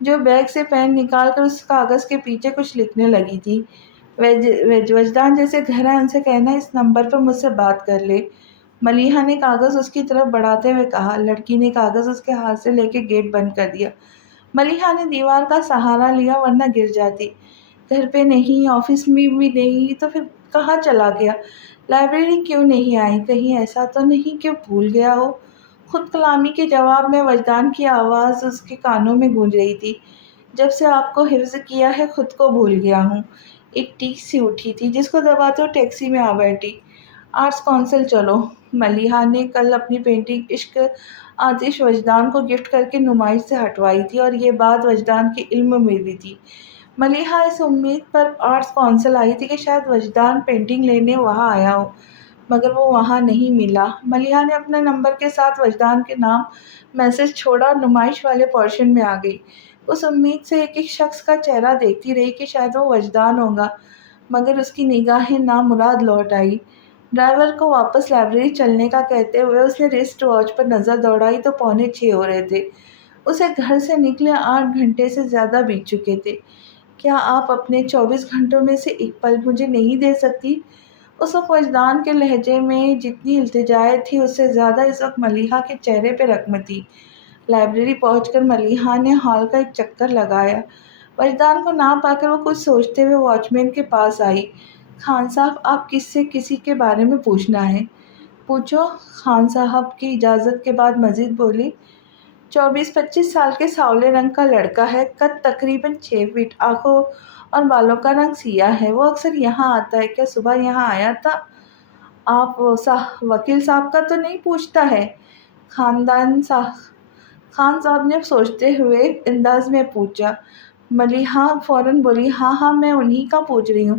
جو بیگ سے پین نکال کر اس کاغذ کے پیچھے کچھ لکھنے لگی تھی۔ وجدان جیسے گھر ہے ان سے کہنا اس نمبر پر مجھ سے بات کر لے۔ ملیحہ نے کاغذ اس کی طرف بڑھاتے ہوئے کہا۔ لڑکی نے کاغذ اس کے ہاتھ سے لے کے گیٹ بند کر دیا۔ ملیحہ نے دیوار کا سہارا لیا ورنہ گر جاتی۔ گھر پہ نہیں، آفس میں بھی نہیں، تو پھر کہاں چلا گیا؟ لائبریری کیوں نہیں آئی؟ کہیں ایسا تو نہیں کہ بھول گیا ہو؟ خود کلامی کے جواب میں وجدان کی آواز اس کے کانوں میں گونج رہی تھی، جب سے آپ کو حفظ کیا ہے خود کو بھول گیا ہوں۔ ایک ٹیک سی اٹھی تھی جس کو دباتے وہ ٹیکسی میں آ بیٹھی۔ آرٹس کونسل چلو۔ ملیحہ نے کل اپنی پینٹنگ عشق آتش وجدان کو گفٹ کر کے نمائش سے ہٹوائی تھی، اور یہ بات وجدان کے علم میں بھی تھی۔ ملیحہ اس امید پر آرٹس کونسل آئی تھی کہ شاید وجدان پینٹنگ لینے وہاں آیا ہو، مگر وہ وہاں نہیں ملا۔ ملیحہ نے اپنے نمبر کے ساتھ وجدان کے نام میسج چھوڑا اور نمائش والے پورشن میں آ گئی۔ اس امید سے ایک ایک شخص کا چہرہ دیکھتی رہی کہ شاید وہ وجدان ہوگا، مگر اس کی نگاہیں نامراد لوٹ آئی۔ ڈرائیور کو واپس لائبریری چلنے کا کہتے ہوئے اس نے رسٹ واچ پر نظر دوڑائی تو 6:45 ہو رہے تھے۔ اسے گھر سے نکلے 8 گھنٹے سے زیادہ بیت چکے تھے۔ کیا آپ اپنے 24 گھنٹوں میں سے ایک پل مجھے نہیں دے سکتی؟ اس وقت وجدان کے لہجے میں جتنی التجائے تھی اس سے زیادہ اس وقت ملیحہ کے چہرے پہ رقم تھی۔ لائبریری پہنچ کر ملیحہ نے ہال کا ایک چکر لگایا۔ وجدان کو نہ پا کر وہ کچھ سوچتے ہوئے واچ مین کے پاس آئی۔ خان صاحب، آپ کس سے کسی کے بارے میں پوچھنا ہے؟ پوچھو۔ خان صاحب کی اجازت کے بعد مزید بولی، 24-25 سال کے سانولے رنگ کا لڑکا ہے، قد تقریباً 6 فٹ، آنکھوں اور بالوں کا رنگ سیاہ ہے۔ وہ اکثر یہاں آتا ہے۔ کیا صبح یہاں آیا تھا؟ آپ وکیل صاحب کا تو نہیں پوچھتا ہے؟ خان صاحب نے سوچتے ہوئے انداز میں پوچھا۔ ملیحہ فوراً بولی، ہاں ہاں، میں انہی کا پوچھ رہی ہوں۔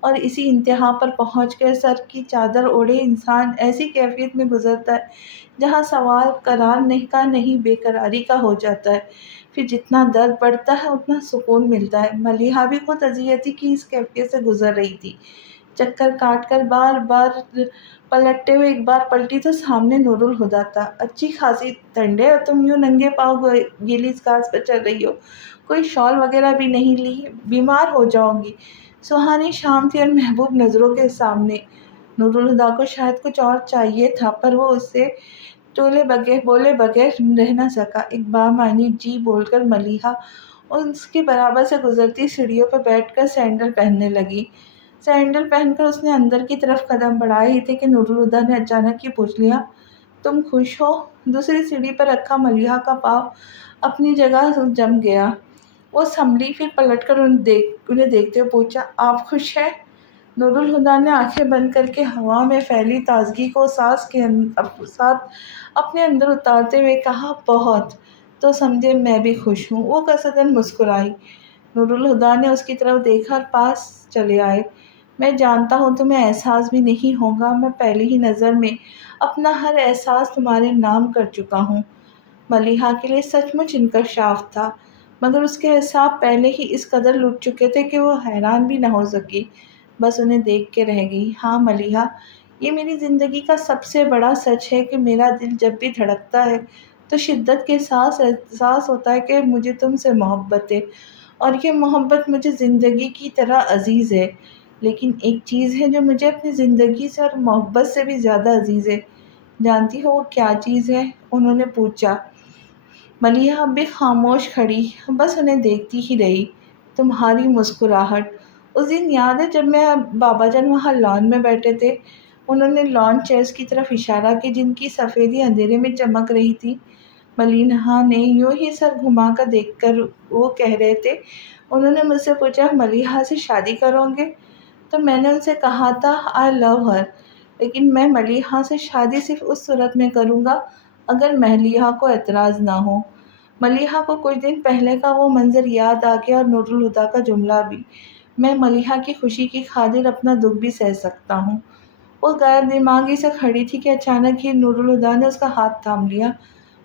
اور اسی انتہا پر پہنچ کر سر کی چادر اوڑھے انسان ایسی کیفیت میں گزرتا ہے جہاں سوال قرار نہیں کا نہیں بے قراری کا ہو جاتا ہے۔ پھر جتنا درد بڑھتا ہے اتنا سکون ملتا ہے۔ ملیحہ بھی خود اذیتی کی اس کیفیت سے گزر رہی تھی۔ چکر کاٹ کر بار بار پلٹتے ہوئے ایک بار پلٹی تو سامنے نور الہدیٰ تھا۔ اچھی خاصی ٹھنڈ ہے اور تم یوں ننگے پاؤں گیلی گھاس پر چل رہی ہو، کوئی شال وغیرہ بھی نہیں لی، بیمار ہو جاؤں گی۔ سہانی شام تھی اور محبوب نظروں کے سامنے۔ نور الہدیٰ کو شاید کچھ اور چاہیے تھا پر وہ اسے بولے بغیر رہ نہ سکا۔ ایک بامعنی جی بول کر ملیحہ اس کے برابر سے گزرتی سیڑھیوں پر بیٹھ کر سینڈل پہننے لگی۔ سینڈل پہن کر اس نے اندر کی طرف قدم بڑھائے ہی تھے کہ نور الہدیٰ نے اچانک یہ پوچھ لیا، تم خوش ہو؟ دوسری سیڑھی پر رکھا ملیحہ کا پاؤں اپنی جگہ جم گیا۔ وہ سنبھلی، پھر پلٹ کر انہیں دیکھتے ہوئے پوچھا، آپ خوش ہیں؟ نور الہدیٰ نے آنکھیں بند کر کے ہوا میں پھیلی تازگی کو سانس کے ساتھ اپنے اندر اتارتے ہوئے کہا، بہت۔ تو سمجھے میں بھی خوش ہوں۔ وہ قصداً مسکرائی۔ نور الہدیٰ نے اس کی طرف دیکھا اور پاس چلے آئے۔ میں جانتا ہوں تمہیں احساس بھی نہیں ہوگا، میں پہلی ہی نظر میں اپنا ہر احساس تمہارے نام کر چکا ہوں۔ ملیحہ کے لیے سچ مچ انکشاف تھا، مگر اس کے اعصاب پہلے ہی اس قدر لٹ چکے تھے کہ وہ حیران بھی نہ ہو سکی، بس انہیں دیکھ کے رہ گئی۔ ہاں ملیحہ، یہ میری زندگی کا سب سے بڑا سچ ہے کہ میرا دل جب بھی دھڑکتا ہے تو شدت کے ساتھ احساس ہوتا ہے کہ مجھے تم سے محبت ہے، اور یہ محبت مجھے زندگی کی طرح عزیز ہے۔ لیکن ایک چیز ہے جو مجھے اپنی زندگی سے اور محبت سے بھی زیادہ عزیز ہے۔ جانتی ہو وہ کیا چیز ہے؟ انہوں نے پوچھا۔ ملیحہ اب بھی خاموش کھڑی، بس انہیں دیکھتی ہی رہی۔ تمہاری مسکراہٹ۔ اس دن یاد ہے جب میں بابا جان وہاں لان میں بیٹھے تھے؟ انہوں نے لان چیئرز کی طرف اشارہ کیا جن کی سفیدی اندھیرے میں چمک رہی تھی۔ ملیحہ نے یوں ہی سر گھما کر دیکھ کر وہ کہہ رہے تھے، انہوں نے مجھ سے پوچھا، ملیحہ سے شادی کرو گے؟ تو میں نے ان سے کہا تھا آئی لو ہر، لیکن میں ملیحہ سے شادی صرف اس صورت میں کروں گا اگر ملیحہ کو اعتراض نہ ہو۔ ملیحہ کو کچھ دن پہلے کا وہ منظر یاد آ گیا اور نور الہدیٰ کا جملہ بھی، میں ملیحہ کی خوشی کی خاطر اپنا دکھ بھی سہ سکتا ہوں۔ وہ غیر دماغی سے کھڑی تھی کہ اچانک ہی نور الہدیٰ نے اس کا ہاتھ تھام لیا۔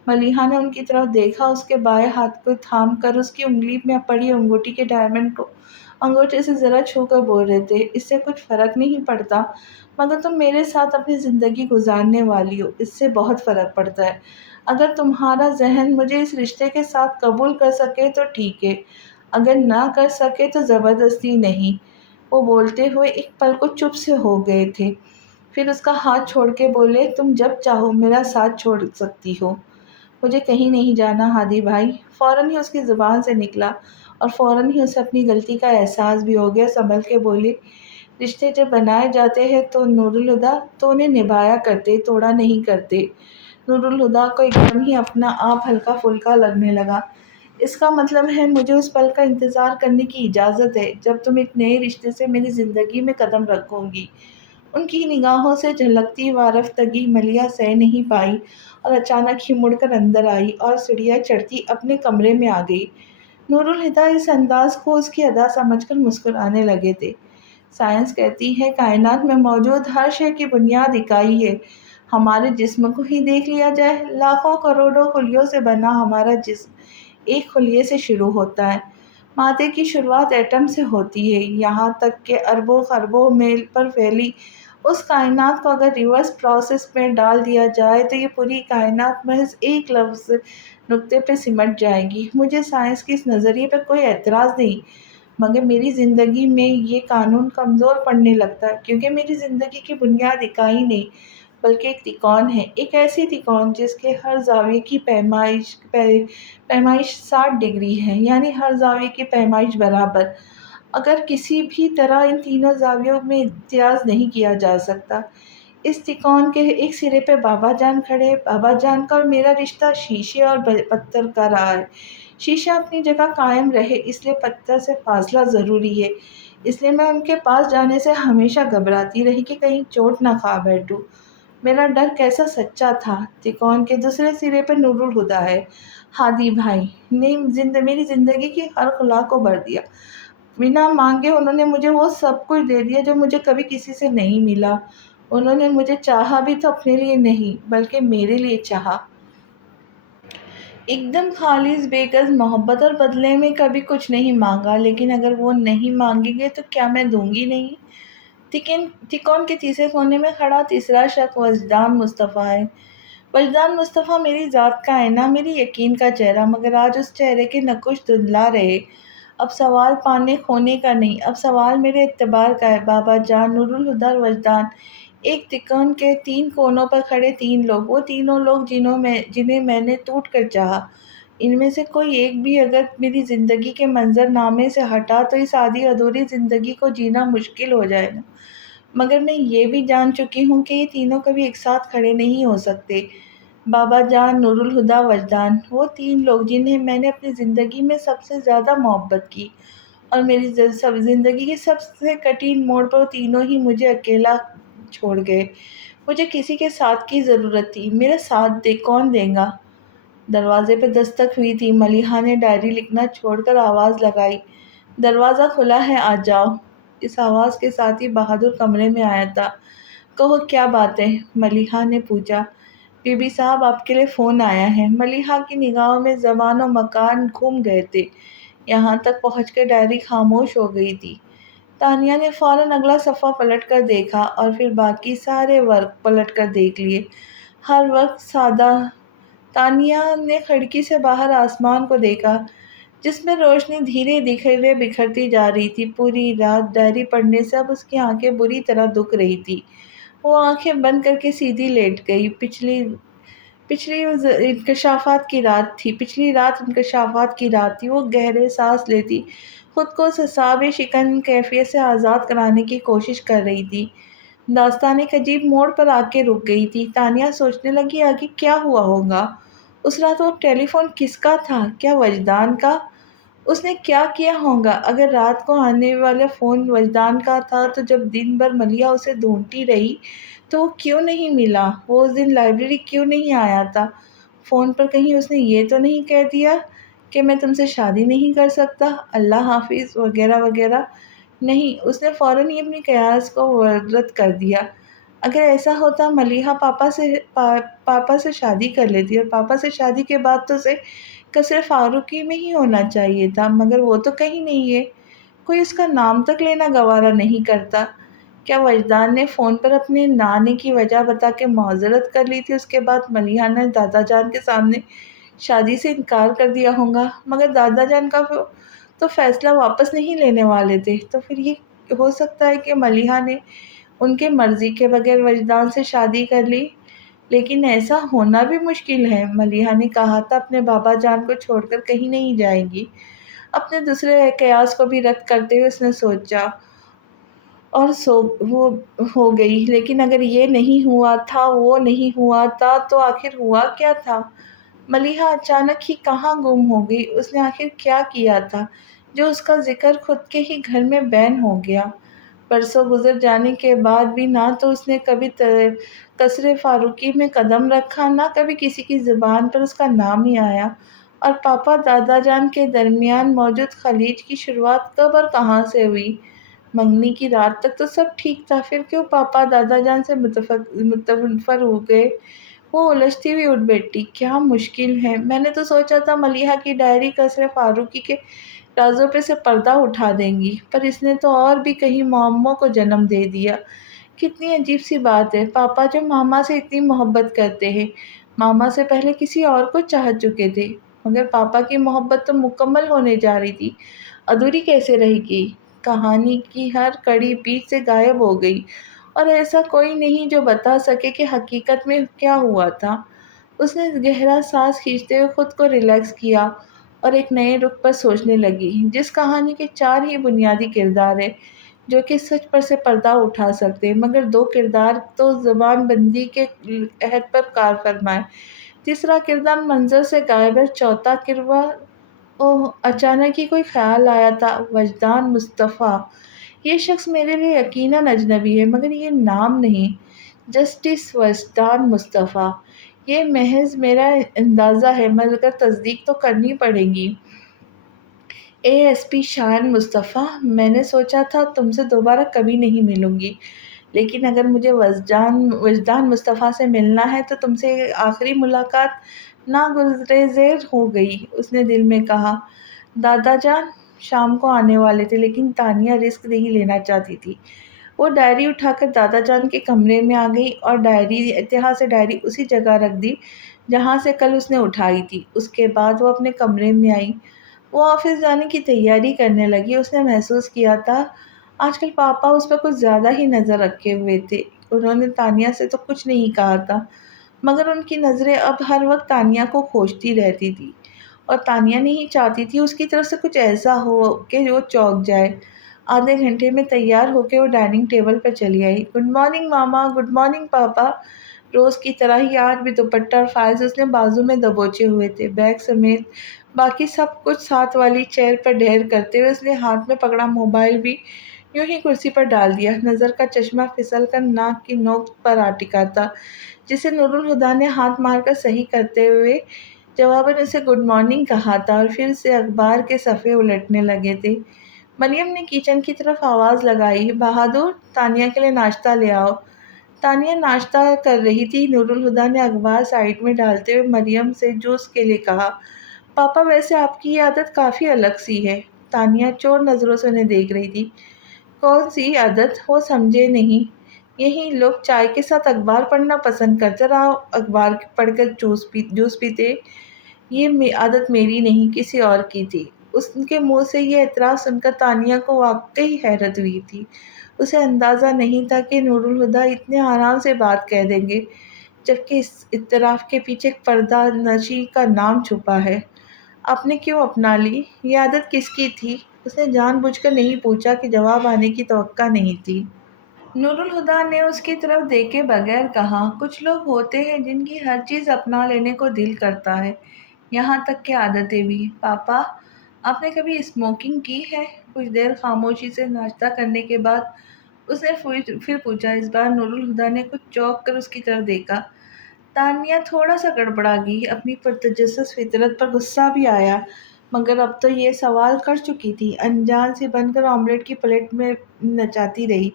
ملیحہ نے ان کی طرف دیکھا، اس کے بائیں ہاتھ کو تھام کر اس کی انگلی میں پڑی انگوٹھی کے ڈائمنڈ کو انگوٹھے سے ذرا چھو کر بول رہے تھے، اس سے کچھ فرق نہیں پڑتا، مگر تم میرے ساتھ اپنی زندگی گزارنے والی ہو، اس سے بہت فرق پڑتا ہے۔ اگر تمہارا ذہن مجھے اس رشتے کے ساتھ قبول کر سکے تو ٹھیک ہے، اگر نہ کر سکے تو زبردستی نہیں۔ وہ بولتے ہوئے ایک پل کو چپ سے ہو گئے تھے، پھر اس کا ہاتھ چھوڑ کے بولے، تم جب چاہو میرا ساتھ چھوڑ سکتی ہو، مجھے کہیں نہیں جانا ہادی بھائی۔ فوراً ہی اس کی زبان سے نکلا اور فوراً ہی اسے اپنی غلطی کا احساس بھی ہو گیا۔ سنبھل کے بولی، رشتے جب بنائے جاتے ہیں تو نور الہدیٰ تو انہیں نبھایا کرتے، توڑا نہیں کرتے۔ نور الہدیٰ کو ایک دم ہی اپنا آپ ہلکا پھلکا لگنے لگا۔ اس کا مطلب ہے مجھے اس پل کا انتظار کرنے کی اجازت ہے جب تم ایک نئے رشتے سے میری زندگی میں قدم رکھو گی۔ ان کی نگاہوں سے جھلکتی وارفتگی ملیحہ سہ نہیں پائی اور اچانک ہی مڑ کر اندر آئی اور سیڑھیاں چڑھتی اپنے کمرے میں آ گئی۔ نور الہدیٰ اس انداز کو اس کی ادا سمجھ کر مسکرانے لگے تھے۔ سائنس کہتی ہے کائنات میں موجود ہر شے کی بنیاد اکائی ہے۔ ہمارے جسم کو ہی دیکھ لیا جائے، لاکھوں کروڑوں خلیوں سے بنا ہمارا جسم ایک خلیے سے شروع ہوتا ہے۔ مادے کی شروعات ایٹم سے ہوتی ہے، یہاں تک کہ اربوں خربوں میل پر پھیلی اس کائنات کو اگر ریورس پروسیس میں ڈال دیا جائے تو یہ پوری کائنات محض ایک لفظ نقطے پہ سمٹ جائے گی۔ مجھے سائنس کے اس نظریے پہ کوئی اعتراض نہیں، مگر میری زندگی میں یہ قانون کمزور پڑنے لگتا ہے، کیونکہ میری زندگی کی بنیاد اکائی نہیں بلکہ ایک تکون ہے، ایک ایسی تکون جس کے ہر زاویے کی پیمائش 60 ڈگری ہے، یعنی ہر زاویے کی پیمائش برابر۔ اگر کسی بھی طرح ان تینوں زاویوں میں امتیاز نہیں کیا جا سکتا۔ اس تکون کے ایک سرے پہ بابا جان کھڑے، بابا جان کا اور میرا رشتہ شیشے اور پتھر کا رہا ہے۔ شیشہ اپنی جگہ قائم رہے اس لیے پتھر سے فاصلہ ضروری ہے، اس لیے میں ان کے پاس جانے سے ہمیشہ گھبراتی رہی کہ کہیں چوٹ نہ کھا بیٹھوں۔ میرا ڈر کیسا سچا تھا۔ تکون کے دوسرے سرے پہ نور الہدیٰ ہے۔ ہادی بھائی نے میری زندگی کی ہر خلا کو بھر دیا، بنا مانگے انہوں نے مجھے وہ سب کچھ دے دیا جو مجھے کبھی کسی سے نہیں ملا۔ انہوں نے مجھے چاہا بھی تو اپنے لیے نہیں بلکہ میرے لیے چاہا۔ ایک دم خالص بے غرض محبت، اور بدلے میں کبھی کچھ نہیں مانگا۔ لیکن اگر وہ نہیں مانگیں گے تو کیا میں دوں گی نہیں؟ تکون کے تیسرے کونے میں کھڑا تیسرا شخص وجدان مصطفیٰ ہے۔ وجدان مصطفیٰ میری ذات کا آئینہ، میری یقین کا چہرہ، مگر آج اس چہرے کے نقوش دھندلا رہے۔ اب سوال پانے کھونے کا نہیں، اب سوال میرے اعتبار کا ہے۔ بابا جان، نور الہدیٰ اور وجدان، ایک تکون کے تین کونوں پر کھڑے تین لوگ، وہ تینوں لوگ جنہیں میں نے ٹوٹ کر چاہا۔ ان میں سے کوئی ایک بھی اگر میری زندگی کے منظر نامے سے ہٹا تو اس آدھی ادھوری زندگی کو جینا مشکل ہو جائے گا۔ مگر میں یہ بھی جان چکی ہوں کہ یہ تینوں کبھی ایک ساتھ کھڑے نہیں ہو سکتے۔ بابا جان، نور الہدیٰ، وجدان، وہ تین لوگ جنہیں میں نے اپنی زندگی میں سب سے زیادہ محبت کی، اور میری زندگی کے سب سے کٹھن موڑ پر وہ تینوں ہی مجھے اکیلا چھوڑ گئے۔ مجھے کسی کے ساتھ کی ضرورت تھی، میرا ساتھ کون دے گا؟ دروازے پہ دستک ہوئی تھی۔ ملیحہ نے ڈائری لکھنا چھوڑ کر آواز لگائی، دروازہ کھلا ہے، آ جاؤ۔ اس آواز کے ساتھ ہی بہادر کمرے میں آیا تھا۔ کہو کیا بات ہے؟ ملیحہ نے پوچھا۔ بی بی صاحب، آپ کے لیے فون آیا ہے۔ ملیحہ کی نگاہوں میں زمان و مکان گھم گئے تھے، یہاں تک پہنچ کر ڈائری خاموش ہو گئی تھی۔ تانیہ نے فوراً اگلا صفحہ پلٹ کر دیکھا اور پھر باقی سارے ورق پلٹ کر دیکھ لیے۔ ہر ورق سادہ۔ تانیہ نے کھڑکی سے باہر آسمان کو دیکھا جس میں روشنی دھیرے دھیرے بکھرتی جا رہی تھی۔ پوری رات ڈائری پڑھنے سے اب اس کی آنکھیں بری طرح دکھ رہی تھی۔ وہ آنکھیں بند کر کے سیدھی لیٹ گئی۔ پچھلی رات انکشافات کی رات تھی۔ وہ گہرے سانس لیتی، خود کو اس حساب شکن کیفیت سے آزاد کرانے کی کوشش کر رہی تھی۔ داستان ایک عجیب موڑ پر آ کے رک گئی تھی۔ تانیہ سوچنے لگی، آگے کیا ہوا ہوگا؟ اس رات وہ ٹیلی فون کس کا تھا؟ کیا وجدان کا؟ اس نے کیا کیا ہوگا؟ اگر رات کو آنے والا فون وجدان کا تھا تو جب دن بھر ملیحہ اسے ڈھونڈتی رہی تو وہ کیوں نہیں ملا؟ وہ اس دن لائبریری کیوں نہیں آیا تھا؟ فون پر کہیں اس نے یہ تو نہیں کہہ دیا کہ میں تم سے شادی نہیں کر سکتا، اللہ حافظ وغیرہ وغیرہ؟ نہیں، اس نے فوراً ہی اپنی قیاس کو رد کر دیا۔ اگر ایسا ہوتا ملیحہ پاپا سے شادی کر لیتی، اور پاپا سے شادی کے بعد تو اسے قصر فاروقی میں ہی ہونا چاہیے تھا، مگر وہ تو کہیں نہیں ہے، کوئی اس کا نام تک لینا گوارا نہیں کرتا۔ کیا وجدان نے فون پر اپنے نہ آنے کی وجہ بتا کے معذرت کر لی تھی؟ اس کے بعد ملیحہ نے دادا جان کے سامنے شادی سے انکار کر دیا ہوگا، مگر دادا جان کا تو فیصلہ واپس نہیں لینے والے تھے۔ تو پھر یہ ہو سکتا ہے کہ ملیحہ نے ان کے مرضی کے بغیر وجدان سے شادی کر لی، لیکن ایسا ہونا بھی مشکل ہے۔ ملیحہ نے کہا تھا اپنے بابا جان کو چھوڑ کر کہیں نہیں جائے گی۔ اپنے دوسرے قیاس کو بھی رد کرتے ہوئے اس نے سوچا اور وہ ہو گئی، لیکن اگر یہ نہیں ہوا تھا، وہ نہیں ہوا تھا، تو آخر ہوا کیا تھا؟ ملیحہ اچانک ہی کہاں گم ہو گئی؟ اس نے آخر کیا کیا تھا جو اس کا ذکر خود کے ہی گھر میں بین ہو گیا؟ برسوں گزر جانے کے بعد بھی نہ تو اس نے کبھی قصر فاروقی میں قدم رکھا، نہ کبھی کسی کی زبان پر اس کا نام ہی آیا۔ اور پاپا دادا جان کے درمیان موجود خلیج کی شروعات کب اور کہاں سے ہوئی؟ منگنی کی رات تک تو سب ٹھیک تھا، پھر کیوں پاپا دادا جان سے متنفر ہو گئے؟ وہ الجھتی ہوئی اٹھ بیٹھی۔ کیا مشکل ہے! میں نے تو سوچا تھا ملیحہ کی ڈائری قصر فاروقی کے رازوں پہ سے پردہ اٹھا دیں گی، پر اس نے تو اور بھی کئی معموں کو جنم دے دیا۔ کتنی عجیب سی بات ہے، پاپا جو ماما سے اتنی محبت کرتے ہیں، ماما سے پہلے کسی اور کو چاہ چکے تھے، مگر پاپا کی محبت تو مکمل ہونے جا رہی تھی، ادھوری کیسے رہ گئی؟ کہانی کی ہر کڑی بیچ سے غائب ہو گئی، اور ایسا کوئی نہیں جو بتا سکے کہ حقیقت میں کیا ہوا تھا۔ اس نے گہرا سانس کھینچتے ہوئے خود کو ریلیکس کیا اور ایک نئے رخ پر سوچنے لگی۔ جس کہانی کے 4 ہی بنیادی کردار ہیں جو کہ سچ پر سے پردہ اٹھا سکتے ہیں، مگر 2 کردار تو زبان بندی کے عہد پر کار فرما ہے، تیسرا کردار منظر سے غائب ہے، چوتھا کردار اچانک ہی کوئی خیال آیا تھا، وجدان مصطفیٰ۔ یہ شخص میرے لیے یقیناً اجنبی ہے، مگر یہ نام نہیں، جسٹس وجدان مصطفیٰ۔ یہ محض میرا اندازہ ہے، مگر تصدیق تو کرنی پڑے گی۔ ASP شان مصطفیٰ، میں نے سوچا تھا تم سے دوبارہ کبھی نہیں ملوں گی، لیکن اگر مجھے وجدان مصطفیٰ سے ملنا ہے تو تم سے آخری ملاقات ناگزیر ہو گئی، اس نے دل میں کہا۔ دادا جان شام کو آنے والے تھے لیکن تانیہ رسک نہیں لینا چاہتی تھی۔ وہ ڈائری اٹھا کر دادا جان کے کمرے میں آ گئی اور اتحاد سے ڈائری اسی جگہ رکھ دی جہاں سے کل اس نے اٹھائی تھی۔ اس کے بعد وہ اپنے کمرے میں آئی۔ وہ آفس جانے کی تیاری کرنے لگی۔ اس نے محسوس کیا تھا آج کل پاپا اس پر کچھ زیادہ ہی نظر رکھے ہوئے تھے۔ انہوں نے تانیہ سے تو کچھ نہیں کہا تھا، مگر ان کی نظریں اب ہر وقت تانیہ کو کھوجتی رہتی تھی اور تانیہ نہیں چاہتی تھی اس کی طرف سے کچھ ایسا ہو کہ وہ چونک جائے۔ آدھے گھنٹے میں تیار ہو کے وہ ڈائننگ ٹیبل پر چلی آئی۔ گڈ مارننگ ماما، گڈ مارننگ پاپا۔ روز کی طرح ہی آج بھی دوپٹہ اور فائلز اس نے بازو میں دبوچے ہوئے تھے۔ بیگ سمیت باقی سب کچھ ساتھ والی چیئر پر ڈھیر کرتے ہوئے اس نے ہاتھ میں پکڑا موبائل بھی یوں ہی کرسی پر ڈال دیا۔ نظر کا چشمہ پھسل کر ناک کی نوک پر آ ٹکا تھا، جسے نور الہدیٰ نے ہاتھ مار کر صحیح کرتے ہوئے جواباً اسے گڈ مارننگ کہا تھا اور پھر سے اخبار کے صفحے الٹنے لگے تھے۔ مریم نے کچن کی طرف آواز لگائی، بہادر، تانیہ کے لیے ناشتہ لے آؤ۔ تانیہ ناشتہ کر رہی تھی۔ نور الہدیٰ نے اخبار سائیڈ میں ڈالتے ہوئے مریم سے جوس کے لیے کہا، پاپا ویسے آپ کی یہ عادت کافی الگ سی ہے۔ تانیہ چور نظروں سے انہیں دیکھ رہی تھی۔ کون سی عادت؟ وہ سمجھے نہیں۔ یہی لوگ چائے کے ساتھ اخبار پڑھنا پسند کرتے، رہا اخبار پڑھ کر جوس پیتے۔ یہ عادت میری نہیں، کسی اور کی تھی۔ اس کے منہ سے یہ اعتراف سن کر تانیہ کو واقعی حیرت ہوئی تھی۔ اسے اندازہ نہیں تھا کہ نور الہدیٰ اتنے آرام سے بات کہہ دیں گے، جبکہ اس اعتراف کے پیچھے ایک پردہ نشی کا نام چھپا ہے۔ آپ نے کیوں اپنا لی؟ یہ عادت کس کی تھی؟ اس نے جان بوجھ کر نہیں پوچھا کہ جواب آنے کی توقع نہیں تھی۔ نور الہدیٰ نے اس کی طرف دیکھے بغیر کہا، کچھ لوگ ہوتے ہیں جن کی ہر چیز اپنا لینے کو دل کرتا ہے، یہاں تک کہ عادتیں بھی۔ پاپا، آپ نے کبھی اسموکنگ کی ہے؟ کچھ دیر خاموشی سے ناشتہ کرنے کے بعد اس نے پھر پوچھا۔ اس بار نور الہدیٰ نے کچھ چونک کر اس کی طرف دیکھا۔ تانیہ تھوڑا سا گڑبڑا گئی۔ اپنی پرتجسس فطرت پر غصہ بھی آیا، مگر اب تو یہ سوال کر چکی تھی۔ انجان سی بن کر آملیٹ کی پلیٹ میں نچاتی رہی۔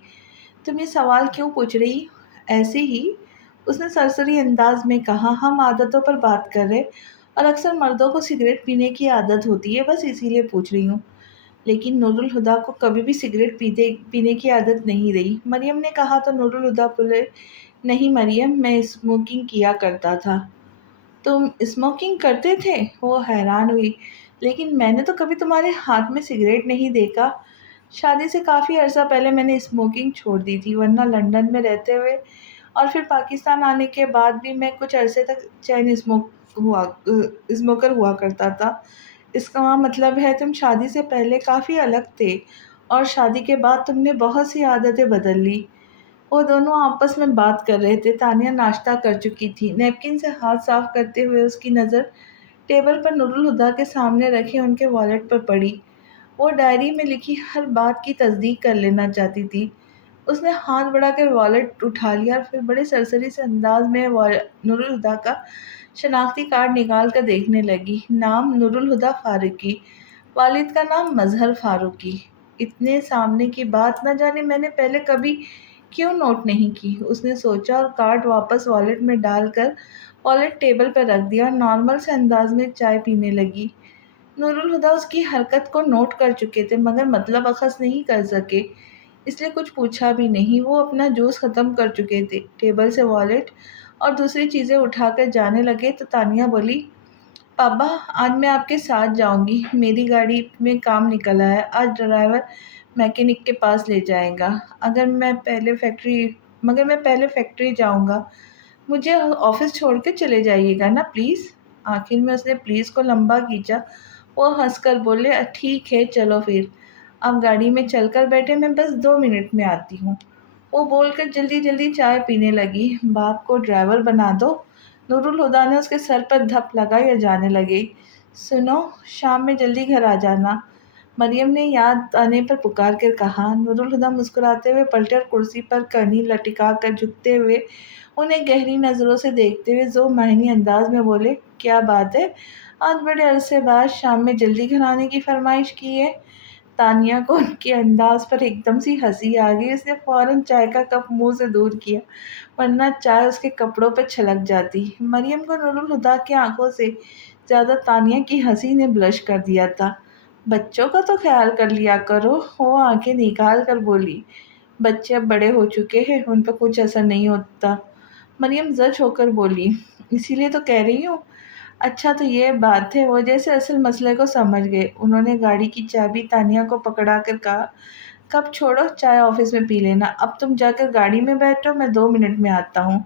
تم یہ سوال کیوں پوچھ رہی؟ ایسے ہی، اس نے سرسری انداز میں کہا۔ ہم عادتوں پر بات کر رہے، اور اکثر مردوں کو سگریٹ پینے کی عادت ہوتی ہے، بس اسی لیے پوچھ رہی ہوں۔ لیکن نور الہدیٰ کو کبھی بھی سگریٹ پینے کی عادت نہیں رہی، مریم نے کہا تو نور الہدیٰ بولے، نہیں مریم، میں اسموکنگ کیا کرتا تھا۔ تم اسموکنگ کرتے تھے؟ وہ حیران ہوئی، لیکن میں نے تو کبھی تمہارے ہاتھ میں سگریٹ نہیں دیکھا۔ شادی سے کافی عرصہ پہلے میں نے اسموکنگ چھوڑ دی تھی، ورنہ لندن میں رہتے ہوئے اور پھر پاکستان آنے کے بعد بھی میں کچھ عرصے تک چین اسموکر ہوا کرتا تھا۔ اس کا مطلب ہے تم شادی سے پہلے کافی الگ تھے اور شادی کے بعد تم نے بہت سی عادتیں بدل لی۔ وہ دونوں آپس میں بات کر رہے تھے۔ تانیہ ناشتہ کر چکی تھی۔ نیپکن سے ہاتھ صاف کرتے ہوئے اس کی نظر ٹیبل پر نور الہدیٰ کے سامنے رکھے ان کے والیٹ پر پڑی۔ وہ ڈائری میں لکھی ہر بات کی تصدیق کر لینا چاہتی تھی۔ اس نے ہاتھ بڑھا کر والیٹ اٹھا لیا اور پھر بڑے سرسری سے انداز میں نور الہدیٰ کا شناختی کارڈ نکال کر دیکھنے لگی۔ نام نور الہدیٰ فاروقی، والد کا نام مظہر فاروقی۔ اتنے سامنے کی بات نہ جانے میں نے پہلے کبھی کیوں نوٹ نہیں کی، اس نے سوچا اور کارڈ واپس والیٹ میں ڈال کر والیٹ ٹیبل پر رکھ دیا اور نارمل سے انداز میں چائے پینے لگی۔ نور الہدیٰ اس کی حرکت کو نوٹ کر چکے تھے، مگر مطلب اخذ نہیں کر سکے، اس لیے کچھ پوچھا بھی نہیں۔ وہ اپنا جوس ختم کر چکے تھے۔ ٹیبل سے والیٹ اور دوسری چیزیں اٹھا کر جانے لگے تو تانیہ بولی، پاپا آج میں آپ کے ساتھ جاؤں گی، میری گاڑی میں کام نکلا ہے، آج ڈرائیور میکینک کے پاس لے جائے گا، مگر میں پہلے فیکٹری جاؤں گا، مجھے آفس چھوڑ کے چلے جائیے گا نا پلیز۔ آخر میں اس نے پلیز کو لمبا کھینچا۔ وہ ہنس کر بولے، ٹھیک ہے چلو پھر، آپ گاڑی میں چل کر بیٹھے، میں بس 2 منٹ میں آتی ہوں۔ وہ بول کر جلدی جلدی چائے پینے لگی۔ باپ کو ڈرائیور بنا دو، نور الہدیٰ نے اس کے سر پر دھپ لگائی اور جانے لگے۔ سنو، شام میں جلدی گھر آ جانا، مریم نے یاد آنے پر پکار کر کہا۔ نور الہدیٰ مسکراتے ہوئے پلٹے اور کرسی پر کہنی لٹکا کر جھکتے ہوئے انہیں گہری نظروں سے دیکھتے ہوئے ذو معنی انداز میں بولے، کیا بات ہے، آج بڑے عرصے بعد شام میں جلدی گھر آنے کی فرمائش کی ہے؟ تانیہ کو ان کے انداز پر ایک دم سی ہنسی آ گئی۔ اس نے فوراً چائے کا کپ منہ سے دور کیا، ورنہ چائے اس کے کپڑوں پہ چھلک جاتی۔ مریم کو نور الہدیٰ کی آنکھوں سے زیادہ تانیہ کی ہنسی نے بلش کر دیا تھا۔ بچوں کا تو خیال کر لیا کرو، وہ آنکھیں نکال کر بولی۔ بچے اب بڑے ہو چکے ہیں، ان پہ کچھ اثر نہیں ہوتا۔ مریم زج ہو کر بولی، اسی لیے تو کہہ رہی ہوں۔ اچھا تو یہ بات ہے، وہ جیسے اصل مسئلے کو سمجھ گئے۔ انہوں نے گاڑی کی چابی تانیہ کو پکڑا کر کہا، کپ چھوڑو، چائے آفس میں پی لینا، اب تم جا کر گاڑی میں بیٹھو، میں 2 منٹ میں آتا ہوں۔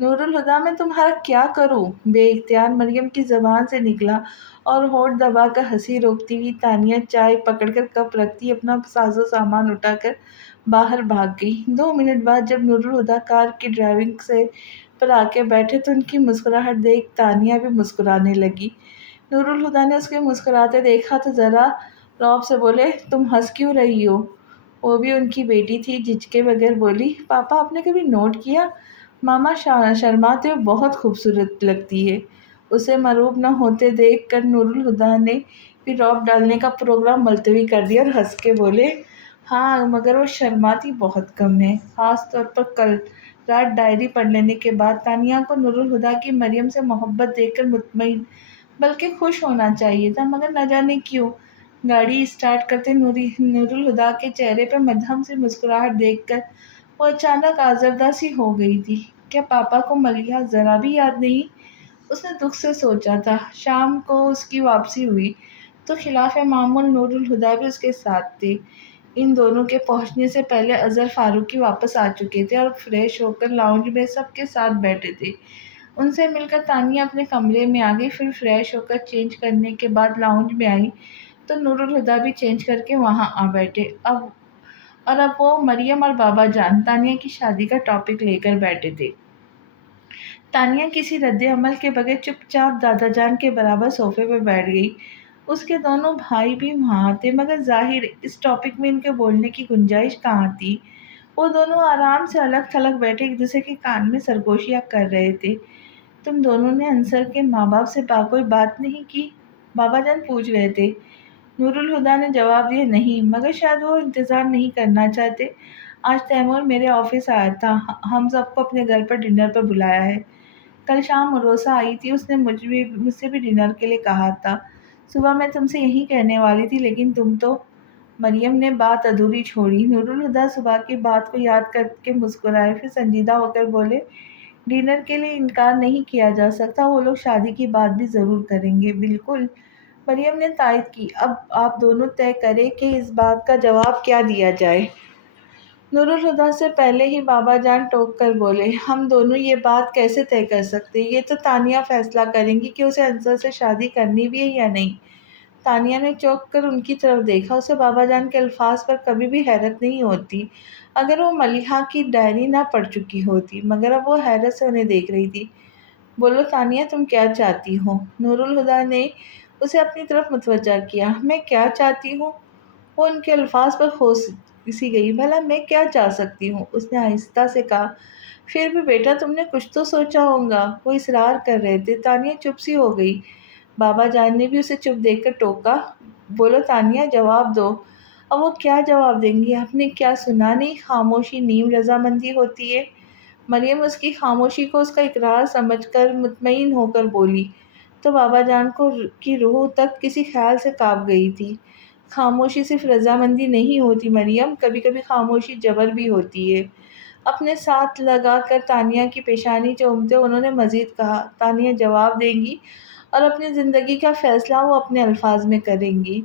نور الہدیٰ میں تمہارا کیا کروں؟ بے اختیار مریم کی زبان سے نکلا اور ہونٹ دبا کر ہنسی روکتی ہوئی تانیہ چائے پکڑ کر کپ رکھتی اپنا ساز و سامان اٹھا کر باہر بھاگ گئی۔ 2 منٹ بعد جب نور الہدیٰ کار کی ڈرائیونگ سے پر آ کے بیٹھے تو ان کی مسکراہٹ دیکھ تانیہ بھی مسکرانے لگی۔ نور الہدیٰ نے اس کے مسکراتے دیکھا تو ذرا رعب سے بولے، تم ہنس کیوں رہی ہو؟ وہ بھی ان کی بیٹی تھی، جھجکے بغیر بولی، پاپا آپ نے کبھی نوٹ کیا، ماما شرماتے ہوئے بہت خوبصورت لگتی ہے۔ اسے مرعوب نہ ہوتے دیکھ کر نور الہدیٰ نے بھی رعب ڈالنے کا پروگرام ملتوی کر دیا اور ہنس کے بولے، ہاں مگر وہ شرماتی بہت کم ہے، خاص طور پر کل رات ڈائری پڑھ لینے کے بعد۔ تانیہ کو نور الہدیٰ کی مریم سے محبت دیکھ کر مطمئن بلکہ خوش ہونا چاہیے تھا، مگر نہ جانے کیوں گاڑی اسٹارٹ کرتے نور الہدیٰ کے چہرے پہ مدھم سی مسکراہٹ دیکھ کر وہ اچانک آزردہ سی ہو گئی تھی۔ کیا پاپا کو ملیحہ ذرا بھی یاد نہیں؟ اس نے دکھ سے سوچا تھا۔ شام کو اس کی واپسی ہوئی تو خلاف معمول نور الہدیٰ بھی اس کے ساتھ تھے۔ ان دونوں کے پہنچنے سے پہلے اظہر فاروقی واپس آ چکے تھے اور فریش ہو کر لاؤنج میں سب کے ساتھ بیٹھے تھے۔ ان سے مل کر تانیہ اپنے کمرے میں آ گئی، پھر فریش ہو کر چینج کرنے کے بعد لاؤنج میں آئی تو نور الہدیٰ بھی چینج کر کے وہاں آ بیٹھے۔ اب وہ مریم اور بابا جان تانیہ کی شادی کا ٹاپک لے کر بیٹھے تھے۔ تانیہ کسی رد عمل کے بغیر چپ چاپ دادا جان کے برابر صوفے پہ بیٹھ گئی۔ اس کے دونوں بھائی بھی وہاں تھے، مگر ظاہر اس ٹاپک میں ان کے بولنے کی گنجائش کہاں تھی۔ وہ دونوں آرام سے الگ تھلگ بیٹھے ایک دوسرے کے کان میں سرگوشیاں کر رہے تھے۔ تم دونوں نے انصر کے ماں باپ سے کوئی بات نہیں کی؟ بابا جان پوچھ رہے تھے۔ نور الہدیٰ نے جواب دیا، نہیں، مگر شاید وہ انتظار نہیں کرنا چاہتے۔ آج تیمور میرے آفس آیا تھا، ہم سب کو اپنے گھر پر ڈنر پر بلایا ہے۔ کل شام عروسہ آئی تھی، اس نے مجھ سے بھی ڈنر کے لیے کہا تھا۔ صبح میں تم سے یہی کہنے والی تھی، لیکن تم تو… مریم نے بات ادھوری چھوڑی۔ نور الہدیٰ صبح کی بات کو یاد کر کے مسکرائے، پھر سنجیدہ ہو کر بولے، ڈنر کے لیے انکار نہیں کیا جا سکتا، وہ لوگ شادی کی بات بھی ضرور کریں گے۔ بالکل، مریم نے تائید کی۔ اب آپ دونوں طے کریں کہ اس بات کا جواب کیا دیا جائے۔ نور الہدیٰ سے پہلے ہی بابا جان ٹوک کر بولے، ہم دونوں یہ بات کیسے طے کر سکتے؟ یہ تو تانیہ فیصلہ کریں گی کہ اسے انصر سے شادی کرنی بھی ہے یا نہیں۔ تانیہ نے چونک کر ان کی طرف دیکھا۔ اسے بابا جان کے الفاظ پر کبھی بھی حیرت نہیں ہوتی اگر وہ ملیحہ کی ڈائری نہ پڑھ چکی ہوتی، مگر اب وہ حیرت سے انہیں دیکھ رہی تھی۔ بولو تانیہ، تم کیا چاہتی ہو؟ نور الہدیٰ نے اسے اپنی طرف متوجہ کیا۔ میں کیا چاہتی ہوں؟ وہ ان کے الفاظ پر خوش سی گئی۔ بھلا میں کیا چاہ سکتی ہوں؟ اس نے آہستہ سے کہا۔ پھر بھی بیٹا، تم نے کچھ تو سوچا ہوگا۔ وہ اصرار کر رہے تھے۔ تانیہ چپ سی ہو گئی۔ بابا جان نے بھی اسے چپ دیکھ کر ٹوکا، بولو تانیہ، جواب دو۔ اب وہ کیا جواب دیں گی؟ آپ نے کیا سنا نہیں، خاموشی نیم رضامندی ہوتی ہے؟ مریم اس کی خاموشی کو اس کا اقرار سمجھ کر مطمئن ہو کر بولی تو بابا جان کی روح تک کسی خیال سے کانپ گئی تھی۔ خاموشی صرف رضامندی نہیں ہوتی مریم، کبھی کبھی خاموشی جبر بھی ہوتی ہے۔ اپنے ساتھ لگا کر تانیہ کی پیشانی چومتے انہوں نے مزید کہا، تانیہ جواب دیں گی اور اپنی زندگی کا فیصلہ وہ اپنے الفاظ میں کریں گی۔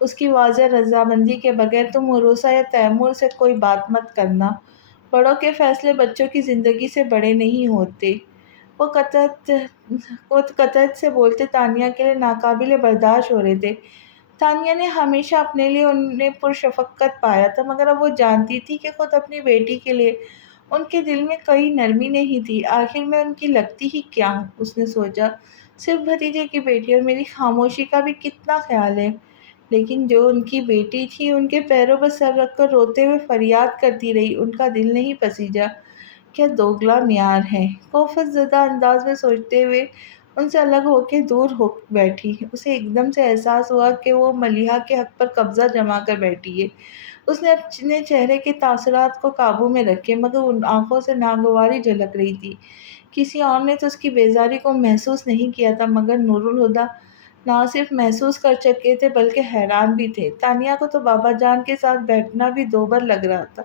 اس کی واضح رضامندی کے بغیر تم عروسہ یا تیمور سے کوئی بات مت کرنا۔ بڑوں کے فیصلے بچوں کی زندگی سے بڑے نہیں ہوتے۔ وہ قطعیت سے بولتے تانیہ کے لیے ناقابل برداشت ہو رہے تھے۔ تانیہ نے ہمیشہ اپنے لیے انہیں پرشفقت پایا تھا، مگر اب وہ جانتی تھی کہ خود اپنی بیٹی کے لیے ان کے دل میں کوئی نرمی نہیں تھی۔ آخر میں ان کی لگتی ہی کیا؟ اس نے سوچا، صرف بھتیجے کی بیٹی، اور میری خاموشی کا بھی کتنا خیال ہے۔ لیکن جو ان کی بیٹی تھی ان کے پیروں پر سر رکھ کر روتے ہوئے فریاد کرتی رہی۔ ان کا دل نہیں پسیجا۔ کیا دوگلا معیار ہے! خوفت زدہ انداز میں سوچتے ہوئے ان سے الگ ہو کے دور ہو بیٹھی۔ اسے ایک دم سے احساس ہوا کہ وہ ملیحہ کے حق پر قبضہ جما کر بیٹھی ہے۔ اس نے اپنے چہرے کے تاثرات کو قابو میں رکھے، مگر ان آنکھوں سے ناگواری جھلک رہی تھی۔ کسی اور نے تو اس کی بیزاری کو محسوس نہیں کیا تھا، مگر نور الہدیٰ نہ صرف محسوس کر چکے تھے بلکہ حیران بھی تھے۔ تانیہ کو تو بابا جان کے ساتھ بیٹھنا بھی دوبر لگ رہا تھا۔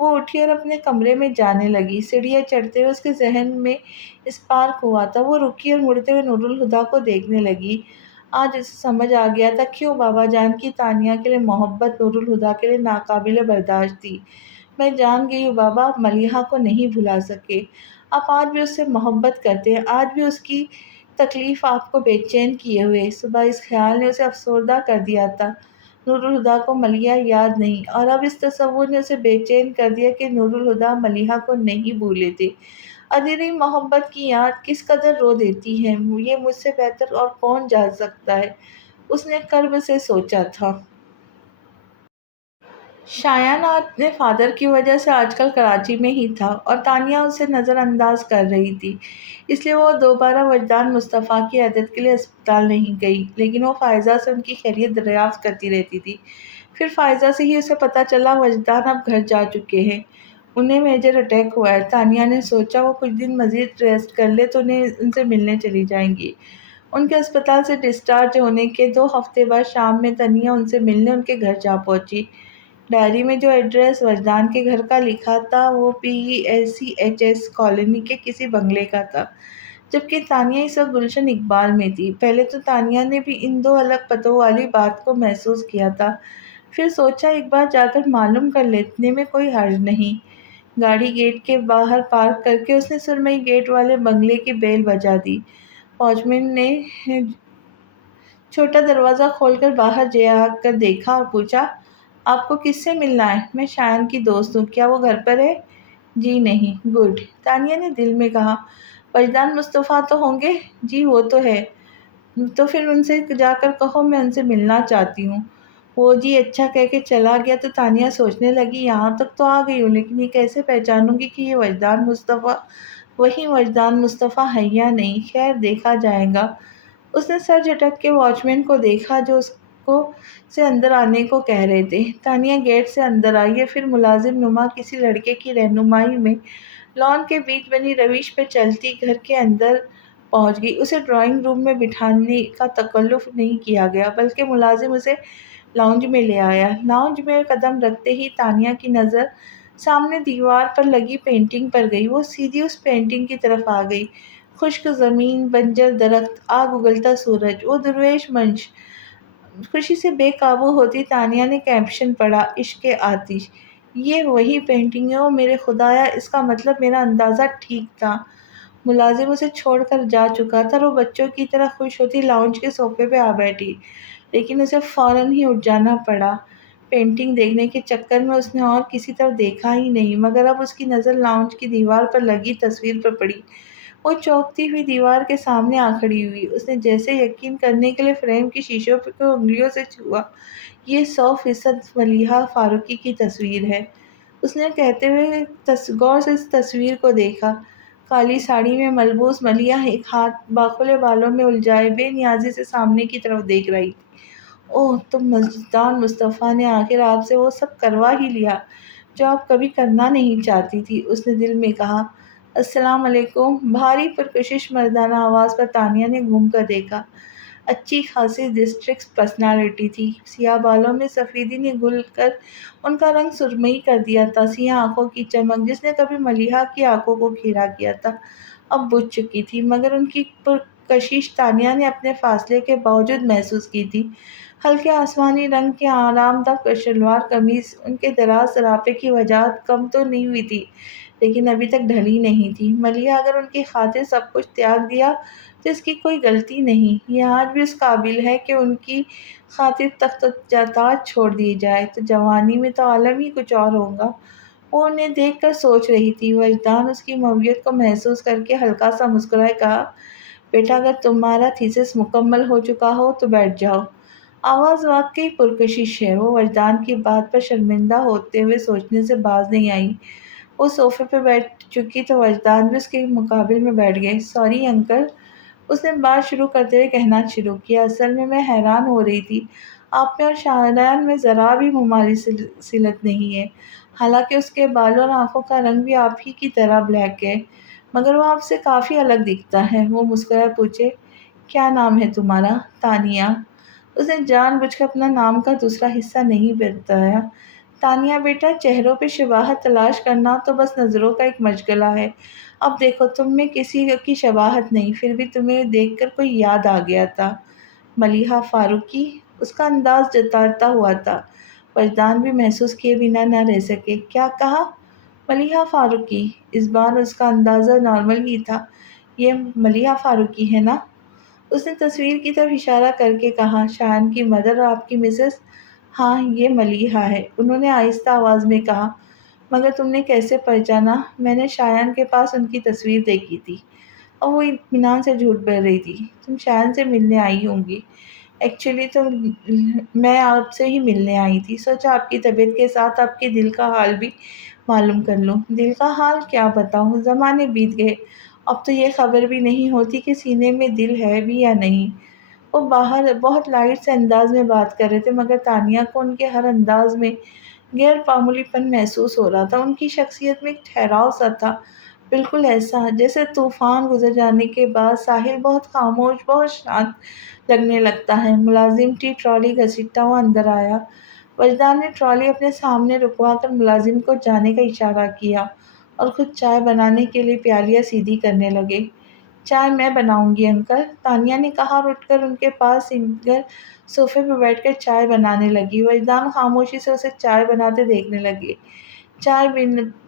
وہ اٹھی اور اپنے کمرے میں جانے لگی۔ سیڑھیاں چڑھتے ہوئے اس کے ذہن میں اسپارک ہوا تھا۔ وہ رکی اور مڑتے ہوئے نور الہدیٰ کو دیکھنے لگی۔ آج اسے سمجھ آ گیا تھا کیوں بابا جان کی تانیہ کے لیے محبت نور الہدیٰ کے لیے ناقابل برداشت تھی۔ میں جان گئی ہوں بابا، آپ ملیحہ کو نہیں بھلا سکے۔ آپ آج بھی اس سے محبت کرتے ہیں، آج بھی اس کی تکلیف آپ کو بے چین کیے ہوئے۔ صبح اس خیال نے اسے افسردہ کر دیا تھا، نور الہدیٰ کو ملیحہ یاد نہیں، اور اب اس تصور نے اسے بے چین کر دیا کہ نور الہدیٰ ملیحہ کو نہیں بھولے تھے۔ ادھیری محبت کی یاد کس قدر رو دیتی ہے، یہ مجھ سے بہتر اور کون جان سکتا ہے، اس نے کرب سے سوچا تھا۔ شایان اپنے فادر کی وجہ سے آج کل کراچی میں ہی تھا اور تانیہ اسے نظر انداز کر رہی تھی، اس لیے وہ دوبارہ وجدان مصطفیٰ کی عیادت کے لیے اسپتال نہیں گئی، لیکن وہ فائزہ سے ان کی خیریت دریافت کرتی رہتی تھی۔ پھر فائزہ سے ہی اسے پتہ چلا وجدان اب گھر جا چکے ہیں، انہیں میجر اٹیک ہوا ہے۔ تانیہ نے سوچا وہ کچھ دن مزید ریسٹ کر لے تو انہیں ان سے ملنے چلی جائیں گی۔ ان کے اسپتال سے ڈسچارج ہونے کے 2 ہفتے بعد شام میں تانیہ ان سے ملنے ان کے گھر جا پہنچی۔ ڈائری میں جو ایڈریس وجدان کے گھر کا لکھا تھا وہ PECHS کالونی کے کسی بنگلے کا تھا، جبکہ تانیہ اس وقت گلشن اقبال میں تھی۔ پہلے تو تانیہ نے بھی ان 2 الگ پتوں والی بات کو محسوس کیا تھا، پھر سوچا ایک بار جا کر معلوم کر لینے میں کوئی حرج نہیں۔ گاڑی گیٹ کے باہر پارک کر کے اس نے سرمئی گیٹ والے بنگلے کی بیل بجا دی۔ واچ مین نے چھوٹا دروازہ کھول کر باہر جا کر دیکھا اور پوچھا، آپ کو کس سے ملنا ہے؟ میں شایان کی دوست ہوں، کیا وہ گھر پر ہے؟ جی نہیں۔ گڈ، تانیہ نے دل میں کہا۔ وجدان مصطفیٰ تو ہوں گے؟ جی وہ تو ہے۔ تو پھر ان سے جا کر کہو میں ان سے ملنا چاہتی ہوں۔ وہ جی اچھا کہہ کے چلا گیا تو تانیہ سوچنے لگی یہاں تک تو آ گئی ہوں، لیکن یہ کیسے پہچانوں گی کہ یہ وجدان مصطفیٰ وہی وجدان مصطفیٰ ہے یا نہیں؟ خیر دیکھا جائے گا۔ اس نے سر جھٹک کے واچ مین کو دیکھا جو اس کو سے اندر آنے کو کہہ رہے تھے۔ تانیہ گیٹ سے اندر آئی اور پھر ملازم نما کسی لڑکے کی رہنمائی میں لان کے بیچ بنی روش پہ چلتی گھر کے اندر پہنچ گئی۔ اسے ڈرائنگ روم میں بٹھانے کا تکلف نہیں کیا گیا، بلکہ ملازم اسے لاؤنج میں لے آیا۔ لاؤنج میں قدم رکھتے ہی تانیہ کی نظر سامنے دیوار پر لگی پینٹنگ پر گئی۔ وہ سیدھی اس پینٹنگ کی طرف آ گئی۔ خشک زمین، بنجر درخت، آگ اگلتا سورج، وہ درویش منظر۔ خوشی سے بے قابو ہوتی تانیہ نے کیپشن پڑھا، عشق آتش۔ یہ وہی پینٹنگ ہے، او میرے خدایا، اس کا مطلب میرا اندازہ ٹھیک تھا۔ ملازم اسے چھوڑ کر جا چکا تھا اور وہ بچوں کی طرح خوش ہوتی لاؤنج کے صوفے پہ آ بیٹھی، لیکن اسے فوراً ہی اٹھ جانا پڑا۔ پینٹنگ دیکھنے کے چکر میں اس نے اور کسی طرف دیکھا ہی نہیں، مگر اب اس کی نظر لاؤنج کی دیوار پر لگی تصویر پر پڑی۔ وہ چونکتی ہوئی دیوار کے سامنے آ کھڑی ہوئی۔ اس نے جیسے یقین کرنے کے لیے فریم کی شیشوں کو انگلیوں سے چھوا۔ یہ 100% ملیحہ فاروقی کی تصویر ہے، اس نے کہتے ہوئے غور سے اس تصویر کو دیکھا۔ کالی ساڑی میں ملبوس ملیحہ ایک ہاتھ باکھولے بالوں میں الجھائے بے نیازی سے سامنے کی طرف دیکھ رہی تھی۔ اوہ، تم وجدان مصطفیٰ نے آخر آپ سے وہ سب کروا ہی لیا جو آپ کبھی کرنا نہیں چاہتی تھی، اس نے دل میں کہا۔ السلام علیکم، بھاری پرکشش مردانہ آواز پر تانیہ نے گھوم کر دیکھا۔ اچھی خاصی ڈسٹرکٹ پرسنالٹی تھی، سیاہ بالوں میں سفیدی نے گھل کر ان کا رنگ سرمئی کر دیا تھا۔ سیاہ آنکھوں کی چمک جس نے کبھی ملیحہ کی آنکھوں کو گھیرا کیا تھا اب بجھ چکی تھی، مگر ان کی پرکشش تانیہ نے اپنے فاصلے کے باوجود محسوس کی تھی۔ ہلکے آسمانی رنگ کی آرام دہ شلوار قمیض ان کے دراز سراپے کی وجاہت کم تو نہیں ہوئی تھی، لیکن ابھی تک ڈھلی نہیں تھی۔ ملیحہ اگر ان کی خاطر سب کچھ تیاگ دیا تو اس کی کوئی غلطی نہیں، یہ آج بھی اس قابل ہے کہ ان کی خاطر تخت و تاج چھوڑ دیے جائے تو جوانی میں تو عالم ہی کچھ اور ہوگا۔ وہ انہیں دیکھ کر سوچ رہی تھی۔ وجدان اس کی مویت کو محسوس کر کے ہلکا سا مسکرائے کہا، بیٹا اگر تمہارا تھیسس مکمل ہو چکا ہو تو بیٹھ جاؤ، آواز واقعی پرکشش ہے۔ وہ وجدان کی بات پر شرمندہ ہوتے ہوئے سوچنے سے باز نہیں آئی۔ وہ صوفے پہ بیٹھ چکی تو وجدان بھی اس کے مقابل میں بیٹھ گئے۔ سوری انکل، اس نے بات شروع کرتے ہوئے کہنا شروع کیا، اصل میں حیران ہو رہی تھی، آپ میں اور شایان میں ذرا بھی مماثلت نہیں ہے، حالانکہ اس کے بالوں اور آنکھوں کا رنگ بھی آپ ہی کی طرح بلیک ہے، مگر وہ آپ سے کافی الگ دکھتا ہے۔ وہ مسکرائے پوچھے، کیا نام ہے تمہارا؟ تانیہ۔ اس نے جان بوجھ کر اپنا نام کا دوسرا حصہ نہیں بتایا۔ تانیہ بیٹا، چہروں پہ شباہت تلاش کرنا تو بس نظروں کا ایک مشغلہ ہے۔ اب دیکھو، تم میں کسی کی شباہت نہیں، پھر بھی تمہیں دیکھ کر کوئی یاد آ گیا تھا۔ ملیحہ فاروقی؟ اس کا انداز جتاتا ہوا تھا۔ وجدان بھی محسوس کیے بنا نہ رہ سکے۔ کیا کہا؟ ملیحہ فاروقی؟ اس بار اس کا اندازہ نارمل ہی تھا۔ یہ ملیحہ فاروقی ہے نا؟ اس نے تصویر کی طرف اشارہ کر کے کہا، شایان کی مدر اور آپ کی مسز؟ ہاں، یہ ملیحہ ہے، انہوں نے آہستہ آواز میں کہا۔ مگر تم نے کیسے پہچانا؟ میں نے شایان کے پاس ان کی تصویر دیکھی تھی اور وہ اطمینان سے جھوٹ بول رہی تھی۔ تم شایان سے ملنے آئی ہوں گی؟ ایکچولی تو میں آپ سے ہی ملنے آئی تھی، سوچا آپ کی طبیعت کے ساتھ آپ کے دل کا حال بھی معلوم کر لوں۔ دل کا حال کیا بتاؤں، زمانے بیت گئے، اب تو یہ خبر بھی نہیں ہوتی کہ سینے میں دل ہے بھی یا نہیں۔ وہ باہر بہت لائٹ سے انداز میں بات کر رہے تھے، مگر تانیہ کو ان کے ہر انداز میں غیر معمولی پن محسوس ہو رہا تھا۔ ان کی شخصیت میں ایک ٹھہراؤ سا تھا، بالکل ایسا جیسے طوفان گزر جانے کے بعد ساحل بہت خاموش، بہت شانت لگنے لگتا ہے۔ ملازم کی ٹرالی گھسیٹتا ہوا اندر آیا۔ وجدان نے ٹرالی اپنے سامنے رکوا کر ملازم کو جانے کا اشارہ کیا اور خود چائے بنانے کے لیے پیالیاں سیدھی کرنے لگے۔ چائے میں بناؤں گی انکل، تانیہ نے کہا اور اٹھ کر ان کے پاس سنگل صوفے پہ بیٹھ کر چائے بنانے لگی۔ وجدان خاموشی سے اسے چائے بناتے دیکھنے لگے۔ چائے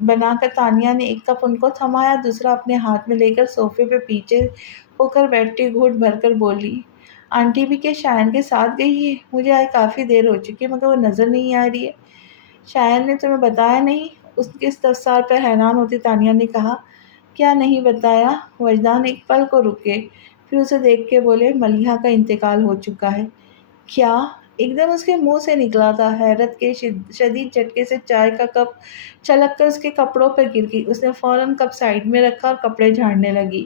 بنا کر تانیہ نے ایک کپ ان کو تھمایا، دوسرا اپنے ہاتھ میں لے کر صوفے پہ پیچھے ہو کر بیٹھی گھونٹ بھر کر بولی، آنٹی بھی کیا شایان کے ساتھ گئی ہے؟ مجھے آج کافی دیر ہو چکی ہے مگر وہ نظر نہیں آ رہی ہے۔ شایان نے تمہیں بتایا نہیں؟ اس کے استفسار پر حیران ہوتی تانیہ نے کہا، کیا نہیں بتایا؟ وجدان ایک پل کو رکے، پھر اسے دیکھ کے بولے، ملیحہ کا انتقال ہو چکا ہے۔ کیا؟ ایک دم اس کے منہ سے نکلا تھا۔ حیرت کے شدید جھٹکے سے چائے کا کپ چھلک کر اس کے کپڑوں پر گر گئی۔ اس نے فوراً کپ سائیڈ میں رکھا اور کپڑے جھاڑنے لگی۔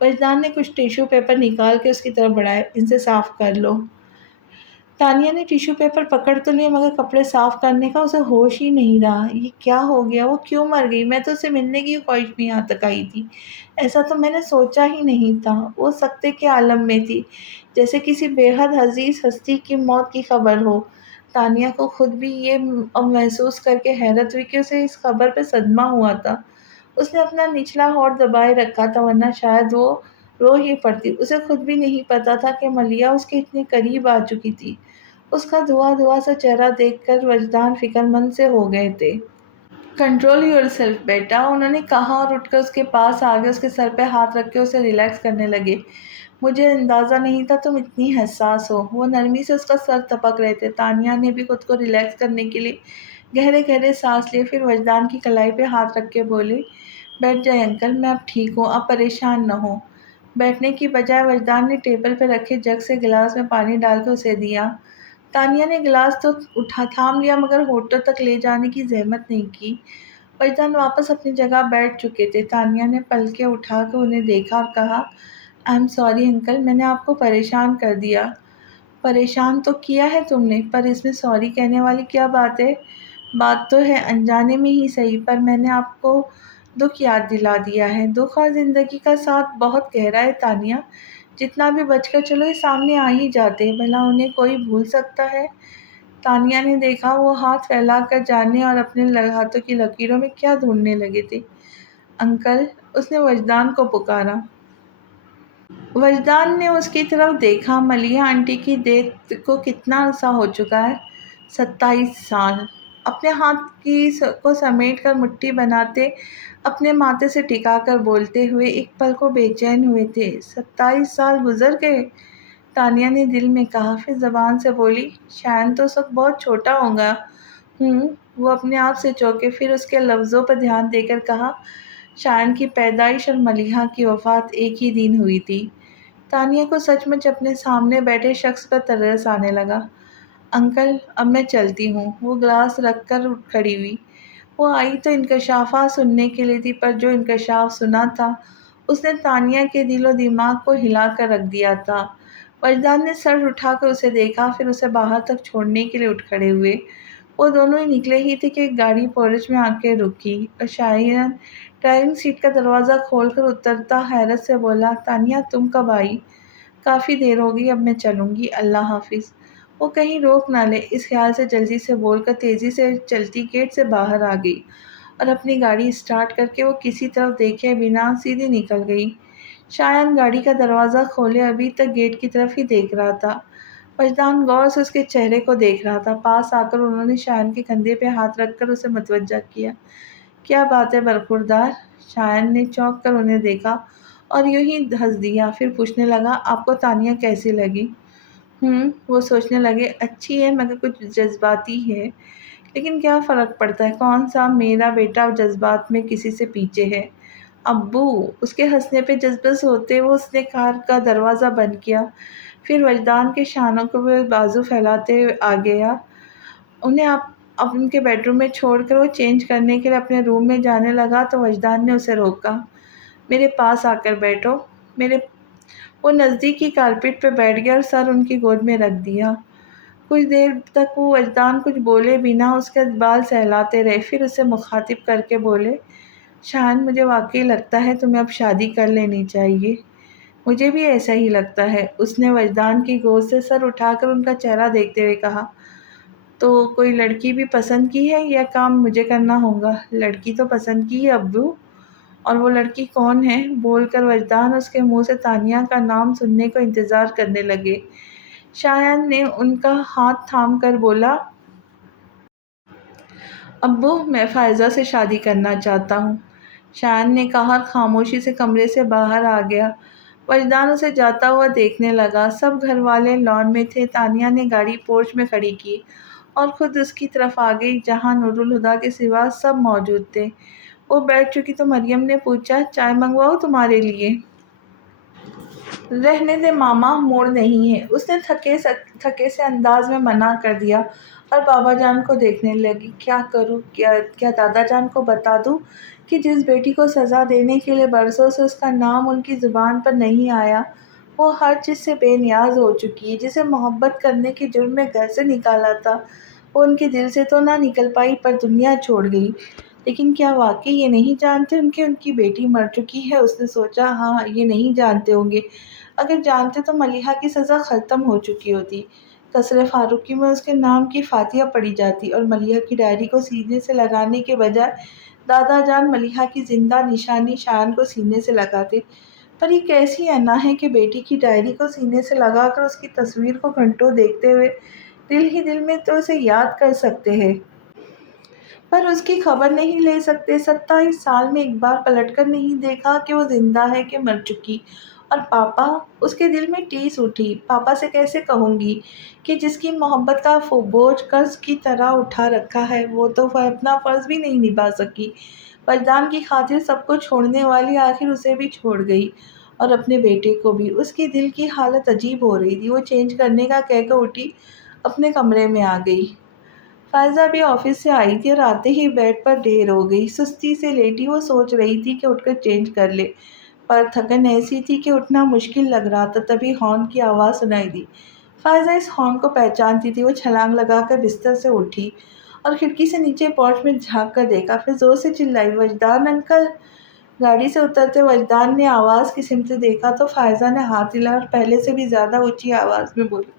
وجدان نے کچھ ٹیشو پیپر نکال کے اس کی طرف بڑھائے، ان سے صاف کر لو۔ تانیہ نے ٹیشو پیپر پکڑ تو لیے مگر کپڑے صاف کرنے کا اسے ہوش ہی نہیں رہا۔ یہ کیا ہو گیا؟ وہ کیوں مر گئی؟ میں تو اسے ملنے کی خواہش میں یہاں تک آئی تھی، ایسا تو میں نے سوچا ہی نہیں تھا۔ وہ سکتے کے عالم میں تھی، جیسے کسی بے حد عزیز ہستی کی موت کی خبر ہو۔ تانیہ کو خود بھی یہ محسوس کر کے حیرت ہوئی کہ اسے اس خبر پہ صدمہ ہوا تھا۔ اس نے اپنا نچلا ہونٹ دبائے رکھا تھا، ورنہ شاید وہ رو ہی پڑتی۔ اسے خود بھی نہیں پتا تھا کہ ملیحہ اس کے اتنے قریب آ چکی تھی۔ اس کا دھواں دھواں سا چہرہ دیکھ کر وجدان فکر مند سے ہو گئے تھے۔ کنٹرول یور سیلف بیٹا، انہوں نے کہا اور اٹھ کر اس کے پاس آگے اس کے سر پہ ہاتھ رکھ کے اسے ریلیکس کرنے لگے۔ مجھے اندازہ نہیں تھا تم اتنی حساس ہو۔ وہ نرمی سے اس کا سر تپک رہے تھے۔ تانیہ نے بھی خود کو ریلیکس کرنے کے لیے گہرے گہرے سانس لیے، پھر وجدان کی کلائی پہ ہاتھ رکھ کے بولی، بیٹھ جائے انکل، میں اب ٹھیک ہوں، آپ پریشان نہ ہوں۔ بیٹھنے کی بجائے وجدان نے ٹیبل پہ رکھے جگ سے گلاس میں پانی ڈال کے اسے دیا۔ تانیہ نے گلاس تو تھام لیا مگر ہونٹوں تک لے جانے کی زحمت نہیں کی۔ وجدان واپس اپنی جگہ بیٹھ چکے تھے۔ تانیہ نے پلکیں اٹھا کے انہیں دیکھا اور کہا، آئی ایم سوری انکل، میں نے آپ کو پریشان کر دیا۔ پریشان تو کیا ہے تم نے، پر اس میں سوری کہنے والی کیا بات ہے؟ بات تو ہے، انجانے میں ہی صحیح، پر میں نے آپ کو دکھ یاد دلا دیا ہے۔ دکھ اور زندگی کا ساتھ بہت گہرا ہے تانیہ، جتنا بھی بچ کر چلو یہ سامنے آ ہی جاتے ہیں، بھلا انہیں کوئی بھول سکتا ہے؟ تانیہ نے دیکھا وہ ہاتھ پھیلا کر جانے اور اپنے ہاتھوں کی لکیروں میں کیا ڈھونڈنے لگے تھے۔ انکل، اس نے وجدان کو پکارا۔ وجدان نے اس کی طرف دیکھا۔ ملیحہ آنٹی کی ڈیتھ کو کتنا عرصہ ہو چکا ہے؟ 27 سال۔ اپنے ہاتھ کو سمیٹ کر مٹھی بناتے اپنے ماتھے سے ٹکا کر بولتے ہوئے ایک پل کو بے چین ہوئے تھے۔ 27 سال گزر گئے؟ تانیہ نے دل میں کہا، پھر زبان سے بولی، شایان تو اس وقت بہت چھوٹا ہوگا۔ وہ اپنے آپ سے چونکے، پھر اس کے لفظوں پر دھیان دے کر کہا، شایان کی پیدائش اور ملیحہ کی وفات ایک ہی دن ہوئی تھی۔ تانیہ کو سچ مچ اپنے سامنے بیٹھے شخص پر ترس آنے لگا۔ انکل اب میں چلتی ہوں۔ وہ گلاس رکھ کر اٹھ کھڑی ہوئی۔ وہ آئی تو انکشافات سننے کے لیے تھی، پر جو انکشاف سنا تھا اس نے تانیہ کے دل و دماغ کو ہلا کر رکھ دیا تھا۔ وجدان نے سر اٹھا کر اسے دیکھا، پھر اسے باہر تک چھوڑنے کے لیے اٹھ کھڑے ہوئے۔ وہ دونوں ہی نکلے ہی تھے کہ ایک گاڑی پورچ میں آ کے رکی اور شاہین ڈرائیونگ سیٹ کا دروازہ کھول کر اترتا حیرت سے بولا، تانیہ تم کب آئی؟ کافی دیر ہو گئی، اب میں چلوں گی، اللہ حافظ۔ وہ کہیں روک نہ لے اس خیال سے جلدی سے بول کر تیزی سے چلتی گیٹ سے باہر آ گئی اور اپنی گاڑی اسٹارٹ کر کے وہ کسی طرف دیکھے بنا سیدھی نکل گئی۔ شایان گاڑی کا دروازہ کھولے ابھی تک گیٹ کی طرف ہی دیکھ رہا تھا۔ وجدان غور سے اس کے چہرے کو دیکھ رہا تھا۔ پاس آ کر انہوں نے شایان کے کندھے پہ ہاتھ رکھ کر اسے متوجہ کیا۔ کیا بات ہے برخوردار؟ شایان نے چونک کر انہیں دیکھا اور یوں ہی ہنس دیا، پھر پوچھنے لگا، آپ کو تانیہ کیسی لگی؟ وہ سوچنے لگے، اچھی ہے مگر کچھ جذباتی ہے، لیکن کیا فرق پڑتا ہے، کون سا میرا بیٹا جذبات میں کسی سے پیچھے ہے؟ ابو! اس کے ہنسنے پہ جذبات ہوتے وہ اس نے کار کا دروازہ بند کیا، پھر وجدان کے شانوں کو وہ بازو پھیلاتے آ گیا۔ انہیں اب ان کے بیڈ روم میں چھوڑ کر وہ چینج کرنے کے لیے اپنے روم میں جانے لگا تو وجدان نے اسے روکا۔ میرے پاس آ کر بیٹھو۔ میرے وہ نزدیک کی کارپیٹ پہ بیٹھ گیا اور سر ان کی گود میں رکھ دیا۔ کچھ دیر تک وہ وجدان کچھ بولے بنا اس کے بال سہلاتے رہے، پھر اسے مخاطب کر کے بولے، شایان مجھے واقعی لگتا ہے تمہیں اب شادی کر لینی چاہیے۔ مجھے بھی ایسا ہی لگتا ہے، اس نے وجدان کی گود سے سر اٹھا کر ان کا چہرہ دیکھتے ہوئے کہا۔ تو کوئی لڑکی بھی پسند کی ہے یا کام مجھے کرنا ہوگا؟ لڑکی تو پسند کی ہے ابو۔ اور وہ لڑکی کون ہے؟ بول کر وجدان اس کے منہ سے تانیہ کا نام سننے کو انتظار کرنے لگے۔ شایان نے ان کا ہاتھ تھام کر بولا، ابو میں فائزہ سے شادی کرنا چاہتا ہوں۔ شایان نے کہا اور خاموشی سے کمرے سے باہر آ گیا۔ وجدان اسے جاتا ہوا دیکھنے لگا۔ سب گھر والے لان میں تھے۔ تانیہ نے گاڑی پورچ میں کھڑی کی اور خود اس کی طرف آ گئی جہاں نور الہدیٰ کے سوا سب موجود تھے۔ وہ بیٹھ چکی تو مریم نے پوچھا، چائے منگواؤں تمہارے لیے؟ رہنے دے ماما، موڈ نہیں ہے، اس نے تھکے سے انداز میں منع کر دیا اور بابا جان کو دیکھنے لگی۔ کیا کروں؟ کیا دادا جان کو بتا دوں کہ جس بیٹی کو سزا دینے کے لیے برسوں سے اس کا نام ان کی زبان پر نہیں آیا، وہ ہر چیز سے بے نیاز ہو چکی ہے، جسے محبت کرنے کے جرم میں گھر سے نکالا تھا، وہ ان کے دل سے تو نہ نکل پائی پر دنیا چھوڑ گئی۔ لیکن کیا واقعی یہ نہیں جانتے ان کی بیٹی مر چکی ہے؟ اس نے سوچا، ہاں یہ نہیں جانتے ہوں گے، اگر جانتے تو ملیحہ کی سزا ختم ہو چکی ہوتی، قصر فاروقی میں اس کے نام کی فاتحہ پڑھی جاتی اور ملیحہ کی ڈائری کو سینے سے لگانے کے بجائے دادا جان ملیحہ کی زندہ نشانی شایان کو سینے سے لگاتے۔ پر یہ کیسی انا ہے کہ بیٹی کی ڈائری کو سینے سے لگا کر اس کی تصویر کو گھنٹوں دیکھتے ہوئے دل ہی دل میں تو اسے یاد کر سکتے ہیں، پر اس کی خبر نہیں لے سکتے، 27 سال میں ایک بار پلٹ کر نہیں دیکھا کہ وہ زندہ ہے کہ مر چکی۔ اور پاپا؟ اس کے دل میں ٹیس اٹھی، پاپا سے کیسے کہوں گی کہ جس کی محبت کا بوجھ قرض کی طرح اٹھا رکھا ہے، وہ تو اپنا فرض بھی نہیں نبھا سکی، وجدان کی خاطر سب کو چھوڑنے والی آخر اسے بھی چھوڑ گئی اور اپنے بیٹے کو بھی۔ اس کی دل کی حالت عجیب ہو رہی تھی۔ وہ چینج کرنے کا کہہ کر اٹھی، اپنے کمرے میں آ گئی۔ فائزہ بھی آفس سے آئی تھی اور آتے ہی بیڈ پر ڈھیر ہو گئی، سستی سے لیٹی۔ وہ سوچ رہی تھی کہ اٹھ کر چینج کر لے، پر تھکن ایسی تھی کہ اٹھنا مشکل لگ رہا تھا۔ تبھی ہارن کی آواز سنائی دی۔ فائزہ اس ہارن کو پہچانتی تھی۔ وہ چھلانگ لگا کر بستر سے اٹھی اور کھڑکی سے نیچے پورچ میں جھانک کر دیکھا، پھر زور سے چلائی، وجدان انکل! گاڑی سے اترتے وجدان نے آواز کی سمت دیکھا تو فائزہ نے ہاتھ ہلایا اور پہلے سے بھی زیادہ اونچی آواز میں بولی،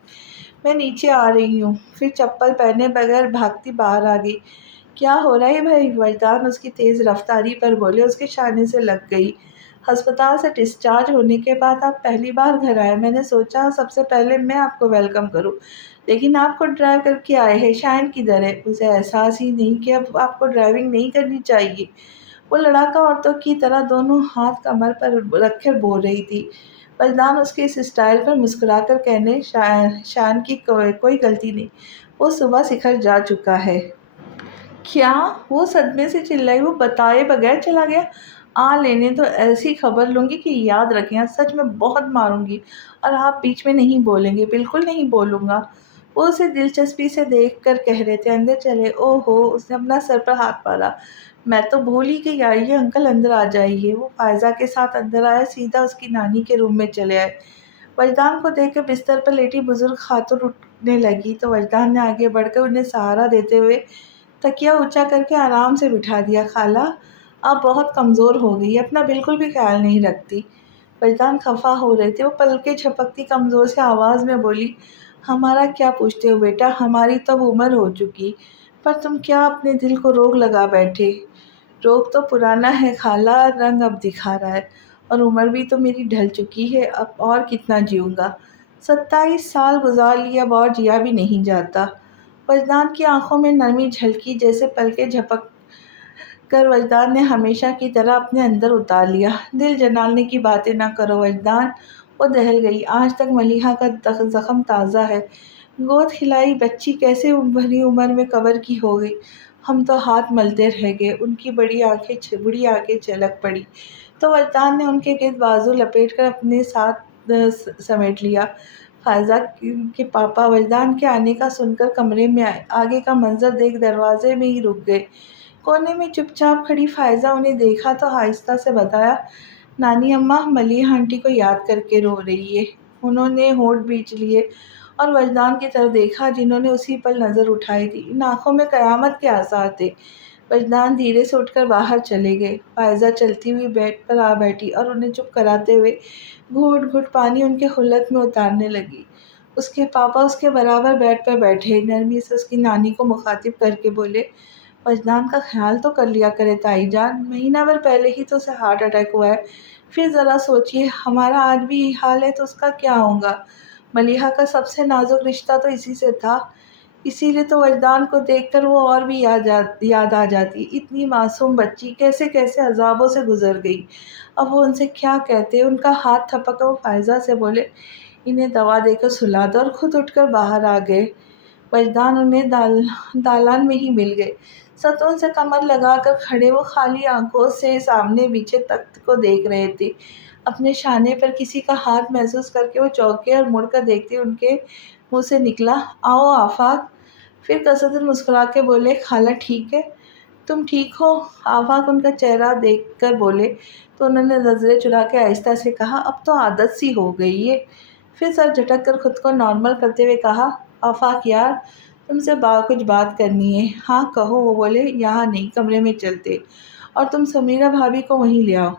میں نیچے آ رہی ہوں۔ پھر چپل پہنے بغیر بھاگتی باہر آ گئی۔ کیا ہو رہا ہے بھائی؟ وجدان اس کی تیز رفتاری پر بولے، اس کے شانے سے لگ گئی۔ ہسپتال سے ڈسچارج ہونے کے بعد آپ پہلی بار گھر آئے، میں نے سوچا سب سے پہلے میں آپ کو ویلکم کروں، لیکن آپ خود ڈرائیو کر کے آئے ہیں، شایان کدھر ہے؟ اسے احساس ہی نہیں کہ اب آپ کو ڈرائیونگ نہیں کرنی چاہیے، وہ لڑاکا عورتوں کی طرح دونوں ہاتھ کمر پر رکھ کر بول رہی تھی۔ وجدان اس کے اس اسٹائل پر مسکرا کر کہنے، شایان کی کوئی غلطی نہیں، وہ صبح سکھر جا چکا ہے۔ کیا؟ وہ صدمے سے چلائی، وہ بتائے بغیر چلا گیا؟ لینے تو ایسی خبر لوں گی کہ یاد رکھیں، سچ میں بہت ماروں گی اور آپ بیچ میں نہیں بولیں گے۔ بالکل نہیں بولوں گا، وہ اسے دلچسپی سے دیکھ کر کہہ رہے تھے اندر چلے۔ او ہو، اس نے اپنا سر پر ہاتھ مارا، میں تو بھول ہی گئی، آئیے انکل اندر آ جائیے۔ وہ فائزہ کے ساتھ اندر آئے، سیدھا اس کی نانی کے روم میں چلے آئے۔ وجدان کو دیکھ کر بستر پر لیٹی بزرگ خاتون اٹھنے لگی تو وجدان نے آگے بڑھ کر انہیں سہارا دیتے ہوئے تکیہ اونچا کر کے آرام سے بٹھا دیا۔ خالہ، آپ بہت کمزور ہو گئی، اپنا بالکل بھی خیال نہیں رکھتی۔ وجدان خفا ہو رہے تھے، وہ پلکیں جھپکتی کمزور سے آواز میں بولی، ہمارا کیا پوچھتے ہو بیٹا، ہماری تو اب عمر ہو چکی، پر تم کیا اپنے دل کو روگ لگا بیٹھے۔ روگ تو پرانا ہے خالہ، رنگ اب دکھا رہا ہے، اور عمر بھی تو میری ڈھل چکی ہے، اب اور کتنا جیوں گا، 27 سال گزار لیے، اب اور جیا بھی نہیں جاتا۔ وجدان کی آنکھوں میں نرمی جھلکی، جیسے پلکیں جھپک کر وجدان نے ہمیشہ کی طرح اپنے اندر اتار لیا۔ دل جلالنے کی باتیں نہ کرو وجدان، وہ دہل گئی، آج تک ملیحہ کا زخم تازہ ہے، گود کھلائی بچی کیسے بھری عمر میں کور کی ہو گئی، ہم تو ہاتھ ملتے رہ گئے۔ ان کی بڑی آنکھیں چھلک پڑی تو وجدان نے ان کے گرد بازو لپیٹ کر اپنے ساتھ سمیٹ لیا۔ فائزہ کے پاپا وجدان کے آنے کا سن کر کمرے میں آئے، آگے کا منظر دیکھ دروازے میں ہی رک گئے۔ کونے میں چپ چاپ کھڑی فائزہ انہیں دیکھا تو آہستہ سے بتایا، نانی اماں ملیحہ آنٹی کو یاد کر کے رو رہی ہے۔ انہوں نے ہونٹ بیچ لیے اور وجدان کی طرف دیکھا جنہوں نے اسی پل نظر اٹھائی تھی، ان آنکھوں میں قیامت کے آثار تھے۔ وجدان دھیرے سے اٹھ کر باہر چلے گئے۔ فائزہ چلتی ہوئی بیڈ پر آ بیٹھی اور انہیں چپ کراتے ہوئے گھونٹ گھونٹ پانی ان کے حلق میں اتارنے لگی۔ اس کے پاپا اس کے برابر بیڈ پر بیٹھے، نرمی سے اس کی نانی کو مخاطب کر کے بولے، وجدان کا خیال تو کر لیا کرے تائی جان، مہینہ بھر پہلے ہی تو اسے ہارٹ اٹیک ہوا ہے، پھر ذرا سوچیے ہمارا آج بھی یہ حال ہے تو اس کا کیا ہوگا۔ ملیحہ کا سب سے نازک رشتہ تو اسی سے تھا، اسی لیے تو وجدان کو دیکھ کر وہ اور بھی یاد آ جاتی، اتنی معصوم بچی کیسے کیسے عذابوں سے گزر گئی۔ اب وہ ان سے کیا کہتے، ان کا ہاتھ تھپک کر وہ فائزہ سے بولے، انہیں دوا دے کر سلا دو، اور خود اٹھ کر باہر آ گئے۔ وجدان انہیں دالان میں ہی مل گئے، ستون سے کمر لگا کر کھڑے، وہ خالی آنکھوں سے سامنے بچھے تخت کو دیکھ رہے تھے۔ اپنے شانے پر کسی کا ہاتھ محسوس کر کے وہ چونکے اور مڑ کر دیکھتے ان کے منہ سے نکلا، آؤ آفاق۔ پھر کسدن مسکرا کے بولے، خالہ ٹھیک ہے، تم ٹھیک ہو؟ آفاق ان کا چہرہ دیکھ کر بولے تو انہوں نے نظریں چرا کے آہستہ سے کہا، اب تو عادت سی ہو گئی ہے۔ پھر سر جھٹک کر خود کو نارمل کرتے ہوئے کہا، آفاق یار، تم سے کچھ بات کرنی ہے۔ ہاں کہو، وہ بولے، یہاں نہیں کمرے میں چلتے، اور تم سمیرہ بھابھی کو وہیں لے آؤ۔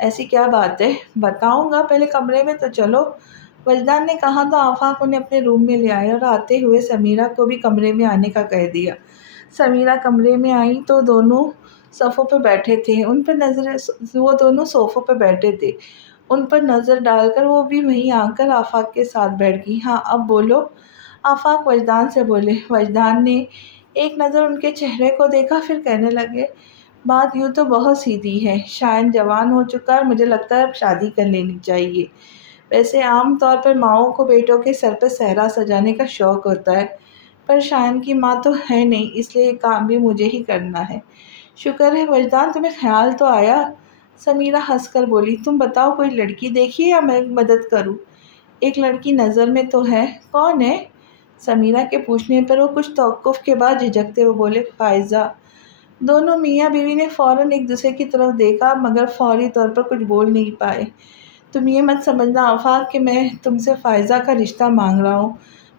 ایسی کیا بات ہے؟ بتاؤں گا، پہلے کمرے میں تو چلو۔ وجدان نے کہا تو آفاق انہیں اپنے روم میں لے آئے اور آتے ہوئے سمیرہ کو بھی کمرے میں آنے کا کہہ دیا۔ سمیرہ کمرے میں آئی تو دونوں صفوں پہ بیٹھے تھے، وہ دونوں صوفوں پہ بیٹھے تھے، ان پر نظر ڈال کر وہ بھی وہیں آ کر آفاق کے ساتھ بیٹھ گئی۔ ہاں اب بولو، آفاق وجدان سے بولے۔ وجدان نے ایک نظر ان کے چہرے کو دیکھا، پھر کہنے لگے، بات یوں تو بہت سیدھی ہے، شایان جوان ہو چکا ہے اور مجھے لگتا ہے اب شادی کر لینی چاہیے۔ ویسے عام طور پر ماؤں کو بیٹوں کے سر پہ صحرا سجانے کا شوق ہوتا ہے، پر شایان کی ماں تو ہے نہیں، اس لیے یہ کام بھی مجھے ہی کرنا ہے۔ شکر ہے وجدان، تمہیں خیال تو آیا۔ سمیرہ ہنس کر بولی، تم بتاؤ، کوئی لڑکی دیکھی یا میں مدد کروں؟ ایک لڑکی نظر میں تو ہے۔ کون ہے؟ سمیرہ کے پوچھنے پر وہ کچھ توقف کے بعد جھجکتے ہوئے بولے، فائزہ۔ دونوں میاں بیوی نے فوراً ایک دوسرے کی طرف دیکھا، مگر فوری طور پر کچھ بول نہیں پائے۔ تم یہ مت سمجھنا آفاق کہ میں تم سے فائزہ کا رشتہ مانگ رہا ہوں،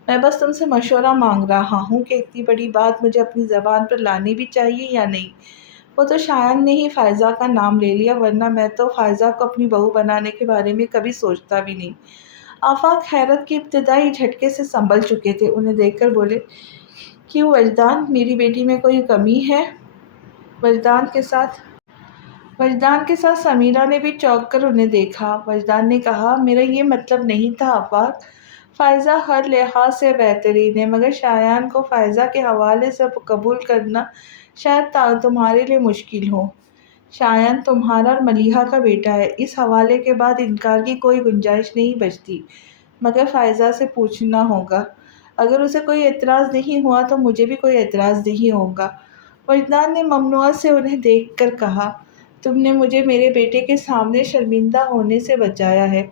میں بس تم سے مشورہ مانگ رہا ہوں کہ اتنی بڑی بات مجھے اپنی زبان پر لانی بھی چاہیے یا نہیں۔ وہ تو شایان نے ہی فائزہ کا نام لے لیا، ورنہ میں تو فائزہ کو اپنی بہو بنانے کے بارے میں کبھی سوچتا بھی نہیں۔ آفاق حیرت کے ابتدائی جھٹکے سے سنبھل چکے تھے، انہیں دیکھ کر بولے، کیوں وجدان، میری بیٹی میں کوئی کمی ہے؟ وجدان کے ساتھ سمیرہ نے بھی چونک کر انہیں دیکھا۔ وجدان نے کہا، میرا یہ مطلب نہیں تھا آفاق، فائزہ ہر لحاظ سے بہترین ہے، مگر شایان کو فائزہ کے حوالے سے قبول کرنا شاید تمہارے لیے مشکل ہو۔ شایان تمہارا اور ملیحہ کا بیٹا ہے، اس حوالے کے بعد انکار کی کوئی گنجائش نہیں بچتی، مگر فائزہ سے پوچھنا ہوگا۔ اگر اسے کوئی اعتراض نہیں ہوا تو مجھے بھی کوئی اعتراض نہیں ہوگا۔ وجدان نے ممنوعت سے انہیں دیکھ کر کہا، تم نے مجھے میرے بیٹے کے سامنے شرمندہ ہونے سے بچایا ہے،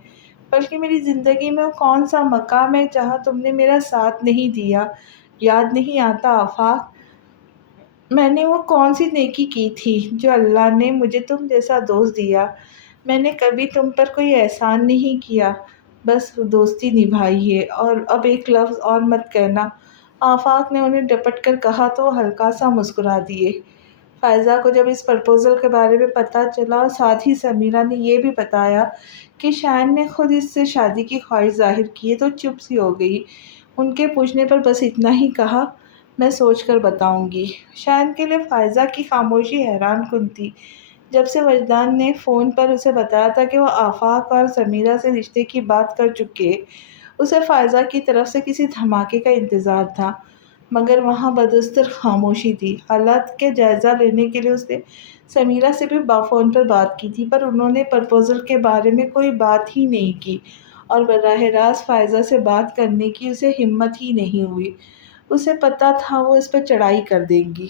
بلکہ میری زندگی میں وہ کون سا مقام ہے جہاں تم نے میرا ساتھ نہیں دیا؟ یاد نہیں آتا آفاق؟ میں نے وہ کون سی نیکی کی تھی جو اللہ نے مجھے تم جیسا دوست دیا؟ میں نے کبھی تم پر کوئی احسان نہیں کیا، بس دوستی نبھائی ہے، اور اب ایک لفظ اور مت کہنا۔ آفاق نے انہیں ڈپٹ کر کہا تو وہ ہلکا سا مسکرا دیے۔ فائزہ کو جب اس پرپوزل کے بارے میں پتہ چلا اور ساتھ ہی سمیرہ نے یہ بھی بتایا کہ شائن نے خود اس سے شادی کی خواہش ظاہر کی ہے، تو چپ سی ہو گئی۔ ان کے پوچھنے پر بس اتنا ہی کہا، میں سوچ کر بتاؤں گی۔ شائن کے لیے فائزہ کی خاموشی حیران کن تھی۔ جب سے وجدان نے فون پر اسے بتایا تھا کہ وہ آفاق اور سمیرہ سے رشتے کی بات کر چکے، اسے فائزہ کی طرف سے کسی دھماکے کا انتظار تھا، مگر وہاں بدستر خاموشی تھی۔ حالات کے جائزہ لینے کے لیے اس نے سمیرہ سے بھی فون پر بات کی تھی، پر انہوں نے پرپوزل کے بارے میں کوئی بات ہی نہیں کی، اور براہ راست فائزہ سے بات کرنے کی اسے ہمت ہی نہیں ہوئی۔ اسے پتہ تھا وہ اس پر چڑھائی کر دیں گی۔